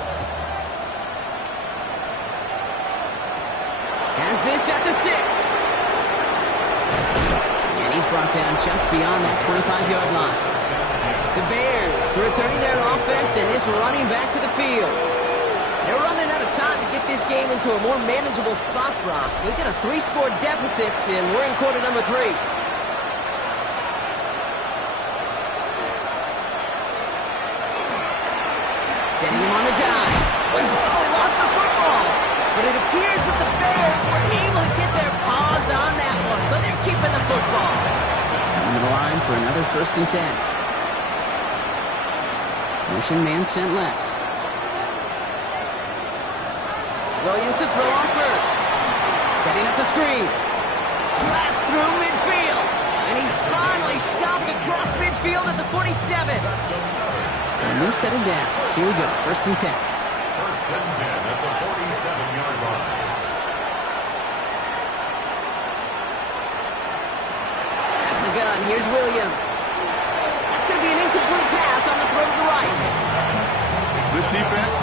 Has this at the 6. And he's brought down just beyond that 25-yard line. The Bears returning their offense and this running back to the field. They're running out of time to get this game into a more manageable spot, Brock. We've got a 3-score deficit, and we're in quarter number 3. Setting him on the dive. Oh, he lost the football. But it appears that the Bears were able to get their paws on that one, so they're keeping the football. Coming to the line for another 1st and 10. Motion man sent left. Williams to throw on 1st. Setting up the screen. Blast through midfield. And he's finally stopped across midfield at the 47. So a new set of downs. Here we go. 1st and 10. 1st and 10 at the 47-yard line. At the gun, here's Williams. That's going to be an incomplete pass on the throw to the right. This defense,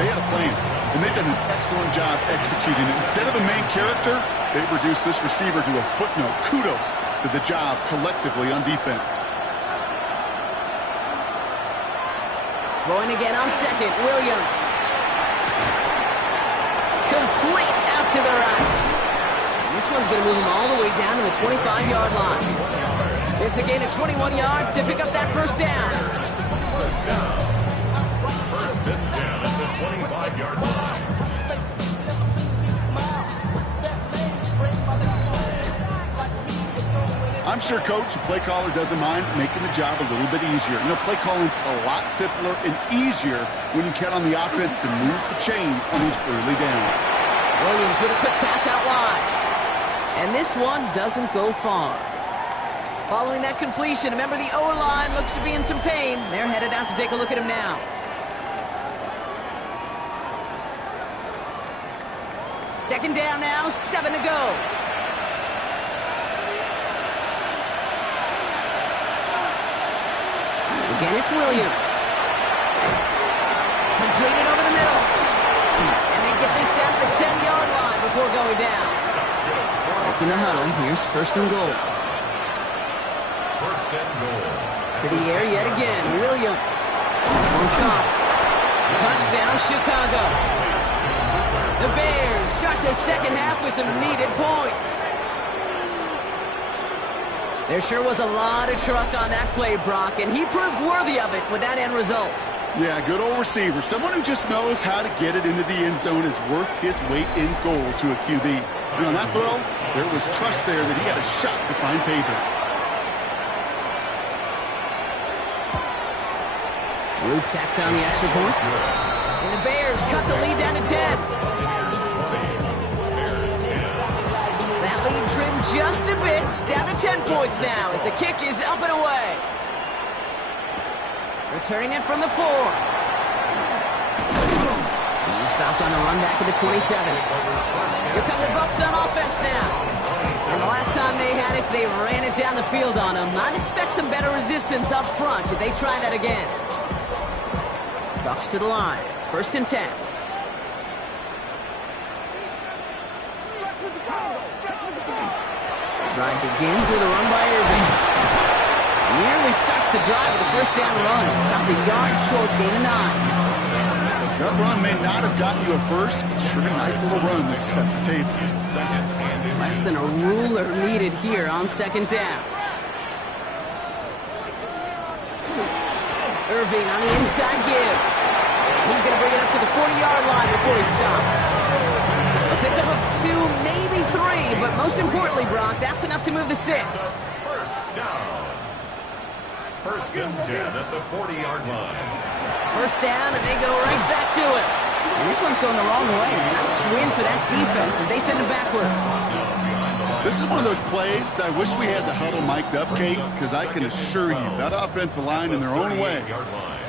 they had a plan. And they've done an excellent job executing it. Instead of a main character, they've reduced this receiver to a footnote. Kudos to the job collectively on defense. Throwing again on 2nd, Williams. Complete out to the right. And this one's going to move him all the way down to the 25-yard line. It's a gain of 21 yards to pick up that 1st down. 1st and 10 at the 25-yard line. I'm sure coach and play caller doesn't mind making the job a little bit easier. You know, play calling's a lot simpler and easier when you count on the offense to move the chains on those early downs. Williams with a quick pass out wide. And this one doesn't go far. Following that completion, remember the O-line looks to be in some pain. They're headed out to take a look at him now. Second down now, 7 to go. Again, it's Williams. Completed over the middle. And they get this down to the 10-yard line before going down. Back in the huddle, here's first and goal. First and goal. To the air yet again, Williams. This one's caught. Touchdown, Chicago. The Bears start the second half with some needed points. There sure was a lot of trust on that play, Brock, and he proved worthy of it with that end result. Yeah, good old receiver. Someone who just knows how to get it into the end zone is worth his weight in gold to a QB. And on that throw, there was trust there that he had a shot to find pavement. Luke tacks on the extra point. And the Bears cut the lead down to 10. That lead trimmed just a bit, down to 10 points now as the kick is up and away. Returning it from the 4. He's stopped on the run back at the 27. Here come the Bucs on offense now. And the last time they had it, they ran it down the field on them. I'd expect some better resistance up front if they try that again. Bucs to the line. First and 10. Drive begins with a run by Irving. Nearly starts the drive with a first down run. Stopped a yard short, gain of 9. That run may not have gotten you a first, but sure a nice little run to set the table. Less than a ruler needed here on second down. Irving on the inside give. He's going to bring it up to the 40-yard line before he stopped. A pickup of 2, maybe 3, but most importantly, Brock, that's enough to move the sticks. First down. First and 10 at the 40-yard line. First down, and they go right back to it. And this one's going the wrong way. Nice win for that defense as they send it backwards. This is one of those plays that I wish we had the huddle mic'd up, Kate, because I can assure you that offensive line in their own way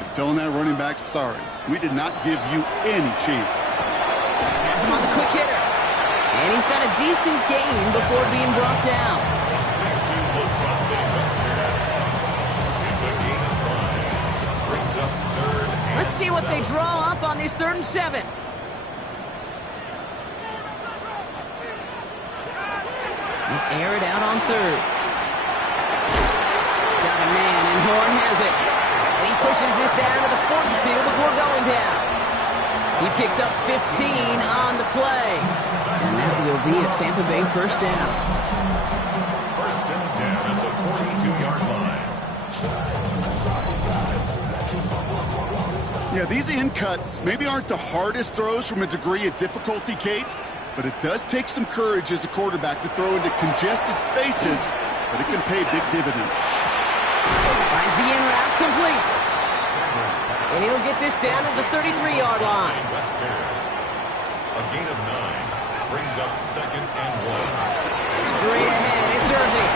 is telling that running back, sorry, we did not give you any chance. Has him on the quick hitter. And he's got a decent gain before being brought down. Let's see what they draw up on this 3rd and 7. Air it out on 3rd. Got a man, and Horn has it. He pushes this down to the 42 before going down. He picks up 15 on the play. And that will be a Tampa Bay first down. First and 10 at the 42-yard line. Yeah, these in cuts maybe aren't the hardest throws from a degree of difficulty, Kate, but it does take some courage as a quarterback to throw into congested spaces, but it can pay big dividends. Finds the in route complete. And he'll get this down to the 33-yard line. A gain of 9 brings up 2nd and 1. Straight ahead, it's Irving.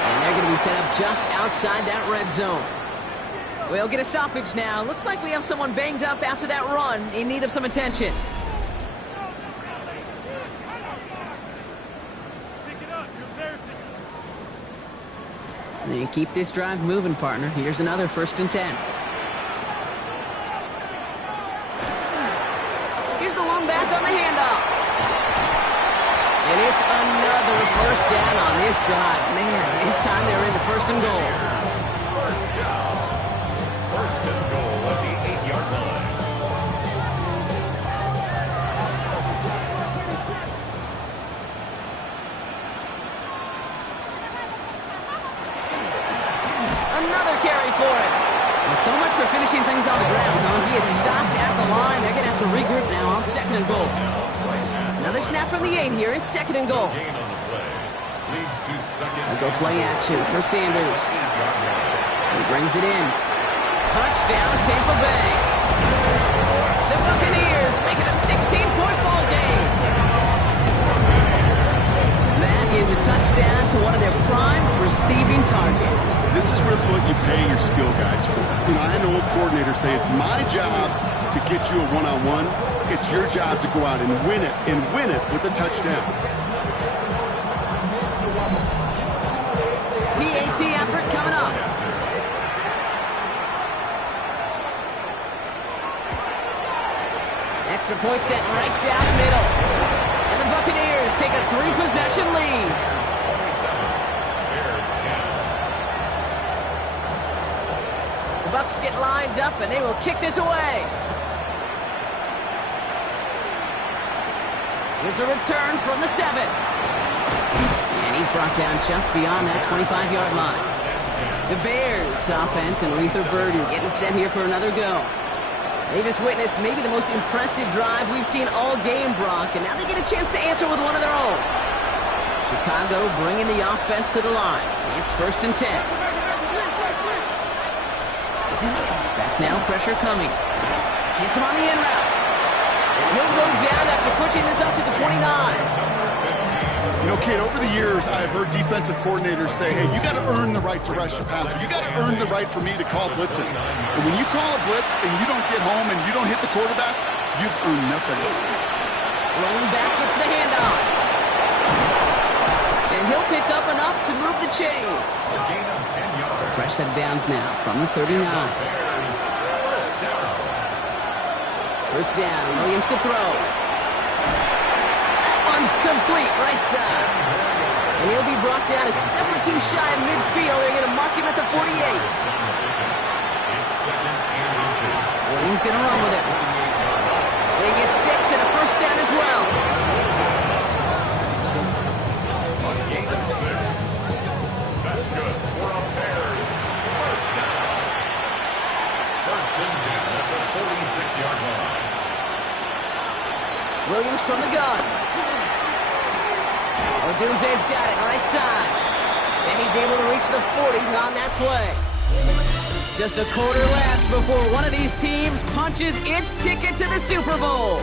And they're going to be set up just outside that red zone. We'll get a stoppage now. Looks like we have someone banged up after that run in need of some attention. And keep this drive moving, partner. Here's another 1st and 10. Here's the long back on the handoff. And it's another first down on this drive. Man, this time they're into 1st and goal. First down. First and goal at the 8-yard line. Another carry for it. Well, so much for finishing things on the ground, huh? He is stopped at the line. They're going to have to regroup now on 2nd and goal. Another snap from the 8 here. It's 2nd and goal. leads to second. They'll go play action for Sanders. He brings it in. Touchdown, Tampa Bay. The Buccaneers make it a 16-point ball game. That is a touchdown to one of their prime receiving targets. This is really what you pay your skill guys for. You know, I had an old coordinator say it's my job to get you a one-on-one. It's your job to go out and win it with a touchdown. PAT effort coming up. Extra point set right down the middle. And the Buccaneers take a 3-possession lead. The Bucs get lined up and they will kick this away. Here's a return from the 7. And he's brought down just beyond that 25-yard line. The Bears offense and Luther Burden getting set here for another go. They just witnessed maybe the most impressive drive we've seen all game, Brock, and now they get a chance to answer with one of their own. Chicago bringing the offense to the line. It's 1st and 10. Back now, pressure coming. Hits him on the in route. And he'll go down after pushing this up to the 29. You know, Kate, over the years, I've heard defensive coordinators say, hey, you got to earn the right to rush the passer. You got to earn the right for me to call blitzes. And when you call a blitz and you don't get home and you don't hit the quarterback, you've earned nothing. Rolling back gets the handoff. And he'll pick up enough to move the chains. So fresh set of downs now from the 39. First down, Williams to throw. Complete right side. And he'll be brought down a step or two shy of midfield. They're going to mark him at the 48. Williams going to run with it. They get 6 and a first down as well. A gain of 6. That's good for a Bears first down. 1st and 10 at the 46-yard line. Williams from the gun. Odunze's got it, right side. And he's able to reach the 40 on that play. Just a quarter left before one of these teams punches its ticket to the Super Bowl.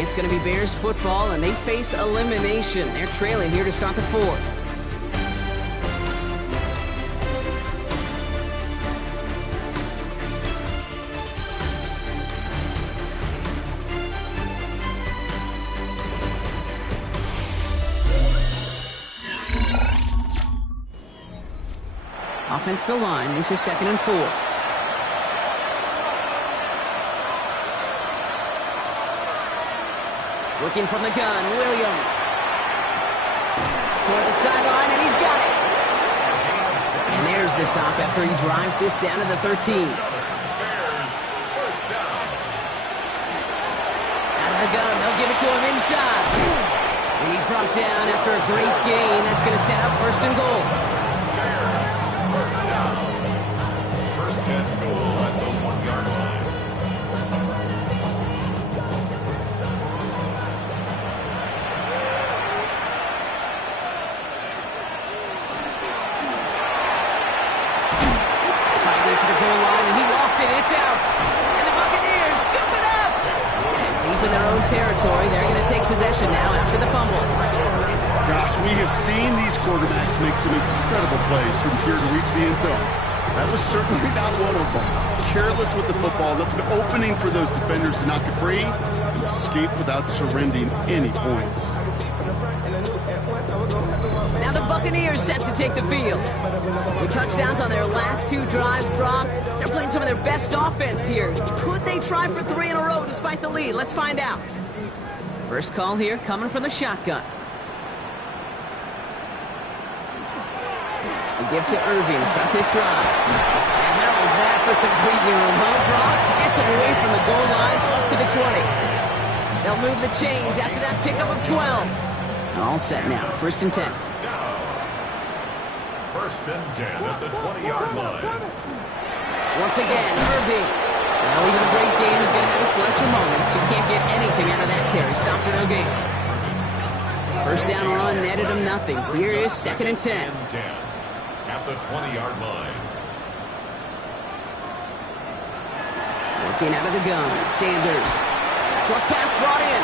It's going to be Bears football, and they face elimination. They're trailing here to start the 4th. Offensive line, this is 2nd and 4. Looking from the gun, Williams. Toward the sideline, and he's got it. And there's the stop after he drives this down to the 13. Out of the gun, they'll give it to him inside. And he's brought down after a great gain. That's going to set up 1st and goal. First and goal at the 1-yard line. Fighting for the goal line, and he lost it. It's out. And the Buccaneers scoop it up. And deep in their own territory, they're going to take possession now after the fumble. Gosh, we have seen these quarterbacks make some incredible plays from here to reach the end zone. That was certainly not one of them. Careless with the football, left an opening for those defenders to knock it free and escape without surrendering any points. Now the Buccaneers set to take the field. With touchdowns on their last 2 drives, Brock, they're playing some of their best offense here. Could they try for 3 in a row despite the lead? Let's find out. First call here coming from the shotgun. They give to Irving to start this drive. And how is that for some breathing room, huh, Brock? Gets it away from the goal lines up to the 20. They'll move the chains after that pickup of 12. All set now. 1st and 10. 1st and 10 at the 20-yard line. Once again, Irving. Well, even a great game is going to have its lesser moments. You can't get anything out of that carry. Stop for no gain. First down run netted him nothing. Here is 2nd and 10. At the 20-yard line. Working out of the gun. Sanders. Short pass brought in.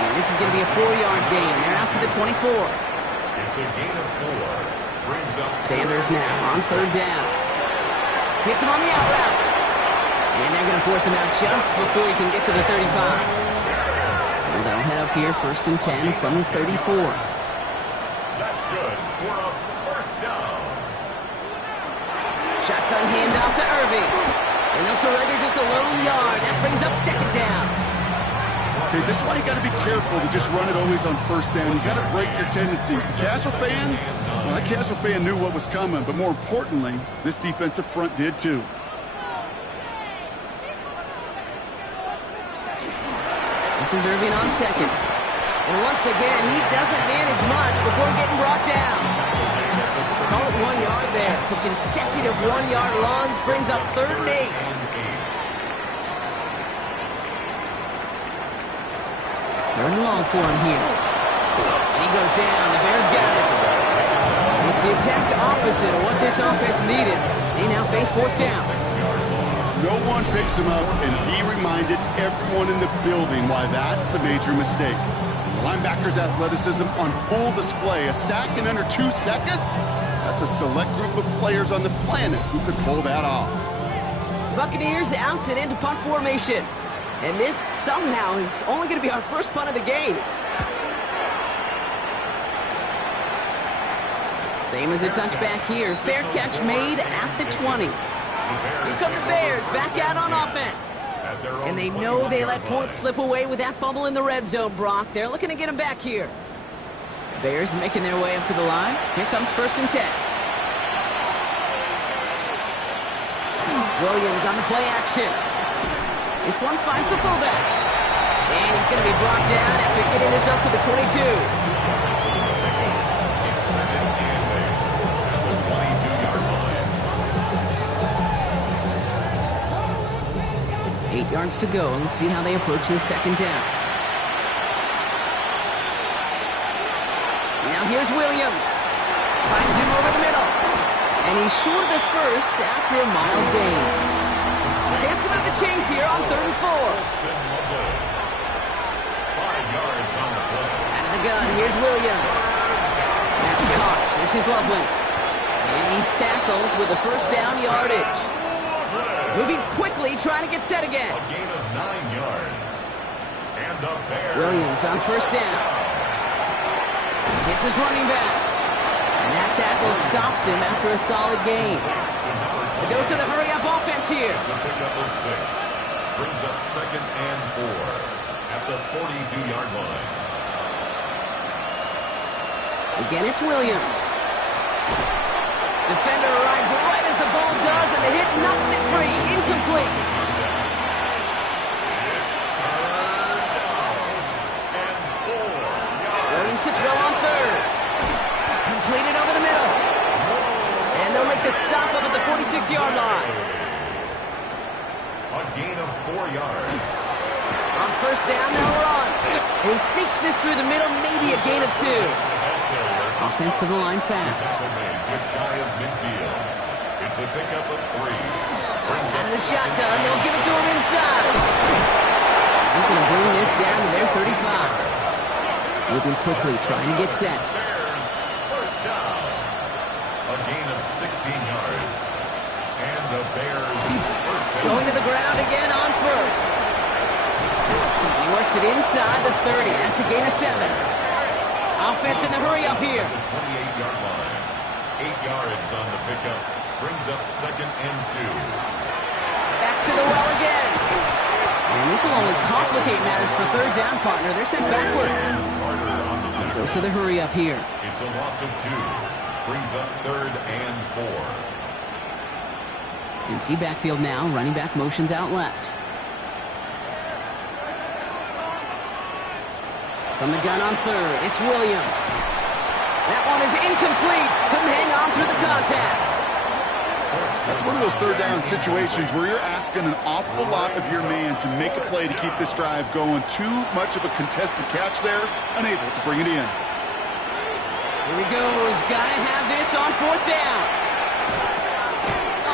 And this is going to be a 4-yard gain. They're out to the 24. It's a gain of 4. Brings up Sanders now on 3rd down. Hits him on the out route. And they're going to force him out just before he can get to the 35. So they'll head up here 1st and 10 from the 34. That's good. We're up 1st down. Shotgun handoff to Irving. And they'll surrender just a lone yard. That brings up 2nd down. Okay, this is why you got to be careful to just run it always on 1st down. You got to break your tendencies. The casual fan, well, that casual fan knew what was coming, but more importantly, this defensive front did too. This is Irving on 2nd. And once again, he doesn't manage much before getting brought down. Call it 1 yard there. So consecutive 1-yard runs brings up 3rd and 8. Third and long for him here. And he goes down. The Bears got it. It's the exact opposite of what this offense needed. They now face 4th down. No one picks him up, and he reminded everyone in the building why that's a major mistake. The linebacker's athleticism on full display. A sack in under 2 seconds? That's a select group of players on the planet who could pull that off. Buccaneers out and into punt formation. And this somehow is only going to be our first punt of the game. Same as a touchback here. Fair catch made at the 20. Here come the Bears back out on offense. And they know they let points slip away with that fumble in the red zone, Brock. They're looking to get them back here. Bears making their way up to the line. Here comes 1st and 10. Williams on the play action. This one finds the fullback. And he's going to be brought down after getting this up to the 22. It's 2nd and 8 at the 22-yard line. 8 yards to go. Let's see how they approach this 2nd down. Now here's Williams. Finds him over the middle. And he's short of the first after a mile gain. Chance to move the chains here on 3rd and 4. 5 yards on the play. Out of the gun, here's Williams. That's Cox. This is Loveland. And he's tackled with a 1st down yardage. Moving quickly, trying to get set again. A gain of 9 yards. And the Bears. Williams on 1st down. Hits his running back. And that tackle stops him after a solid gain. A dose of the hurry-up offense here. It's a pickup of 6. Brings up 2nd and 4 at the 42-yard line. Again, it's Williams. Defender arrives right as the ball does, and the hit knocks it free. Incomplete. Williams sits well on 3rd. Completed over the middle. And they'll make the stop up at the 46-yard line. A gain of 4 yards. On 1st down, they'll run. And he sneaks this through the middle, maybe a gain of 2. Offense to the line fast. Just shy of midfield. It's a pickup of 3. Out of the shotgun, they'll give it to him inside. He's going to bring this down to their 35. Moving quickly, trying to get set. Bears, 1st down. A gain of 16 yards. And the Bears, 1st down. Going to the ground again on 1st. He works it inside the 30. That's a gain of 7. Offense in the hurry up here. The 28-yard line. 8 yards on the pickup. Brings up 2nd and 2. Back to the well again. And this will only complicate matters for 3rd down, partner. They're sent backwards. Dose of the hurry up here. It's a loss of 2. Brings up 3rd and 4. Empty backfield now. Running back motions out left. From the gun on 3rd, it's Williams. That one is incomplete. Couldn't hang on through the contact. That's one of those third down situations where you're asking an awful lot of your man to make a play to keep this drive going. Too much of a contested catch there, unable to bring it in. Here he goes. Gotta have this on fourth down.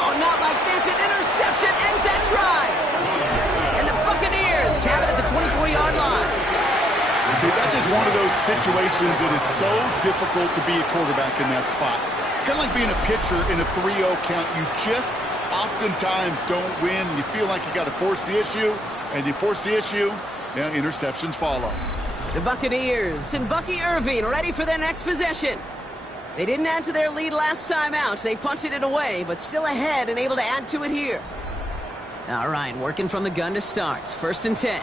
Oh, not like this. An interception ends that drive. And the Buccaneers have it at the 24-yard line. See, that's just one of those situations that is so difficult to be a quarterback in that spot. It's kind of like being a pitcher in a 3-0 count. You just oftentimes don't win. You feel like you got to force the issue, and you force the issue, yeah, interceptions follow. The Buccaneers and Bucky Irving ready for their next possession. They didn't add to their lead last time out. They punted it away, but still ahead and able to add to it here. All right, working from the gun to start. 1st and 10.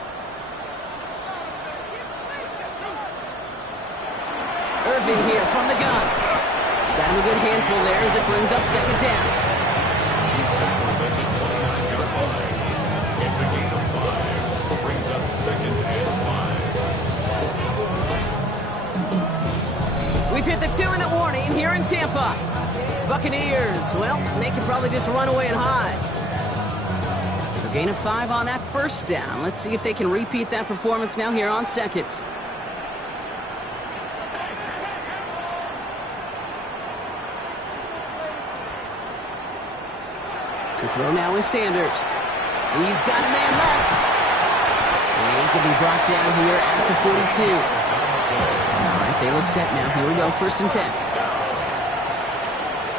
Irving here from the gun. Got him a good handful there as it brings up 2nd down. It's a gain of 5. Brings up 2nd and 5. We've hit the 2-minute warning here in Tampa. Buccaneers, well, they could probably just run away and hide. So gain of 5 on that 1st down. Let's see if they can repeat that performance now here on 2nd. The throw now is Sanders. He's got a man left. And he's going to be brought down here at the 42. All right, they look set now. Here we go, 1st and 10.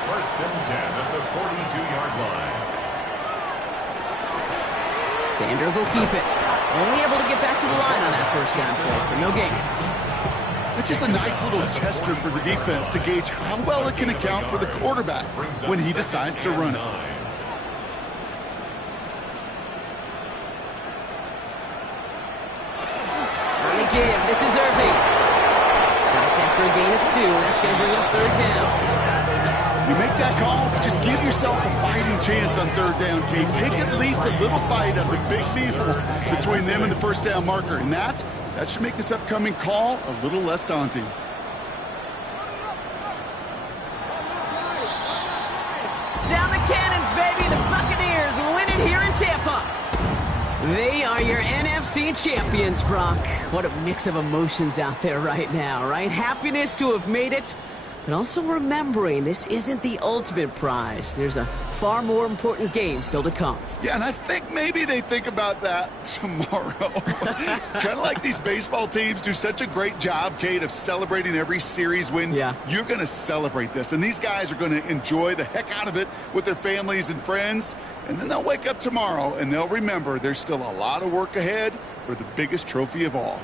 1st and 10 at the 42-yard line. Sanders will keep it. Only able to get back to the line on that 1st down play, so no gain. It's just a nice little tester for the defense to gauge how well it can account for the quarterback when he decides to run it. This is Irving. Stopped after a gain of 2. That's going to bring up 3rd down. You make that call to just give yourself a fighting chance on 3rd down, Keith. Take at least a little bite of the big meal between them and the 1st down marker. And that should make this upcoming call a little less daunting. Sound the cannons, baby. The Buccaneers win it here in Tampa. They are your NFC champions, Brock. What a mix of emotions out there right now, right? Happiness to have made it, but also remembering this isn't the ultimate prize. There's a far more important game still to come. Yeah, and I think maybe they think about that tomorrow. Kind of like these baseball teams do such a great job, Kate, of celebrating every series win. Yeah. You're going to celebrate this, and these guys are going to enjoy the heck out of it with their families and friends, and then they'll wake up tomorrow, and they'll remember there's still a lot of work ahead for the biggest trophy of all.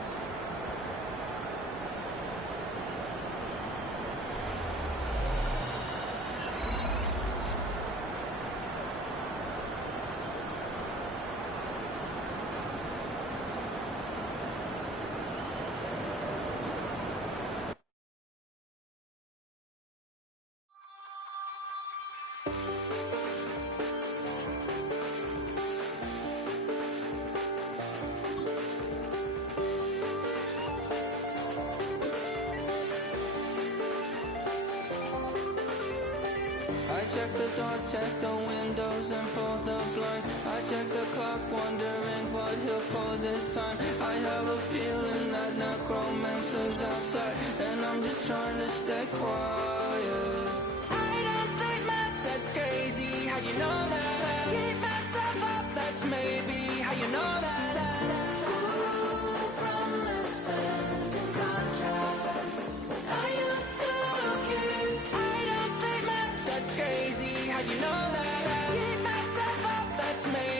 I check the doors, check the windows, and pull the blinds. I check the clock, wondering what he'll pull this time. I have a feeling that necromancer's outside, and I'm just trying to stay quiet. I don't sleep much, that's crazy. How'd you know that? Keep myself up, that's maybe how you know that. Ooh, promises and contracts. I used to keep. I don't sleep much, that's crazy. How'd you know that? Keep myself up, that's maybe.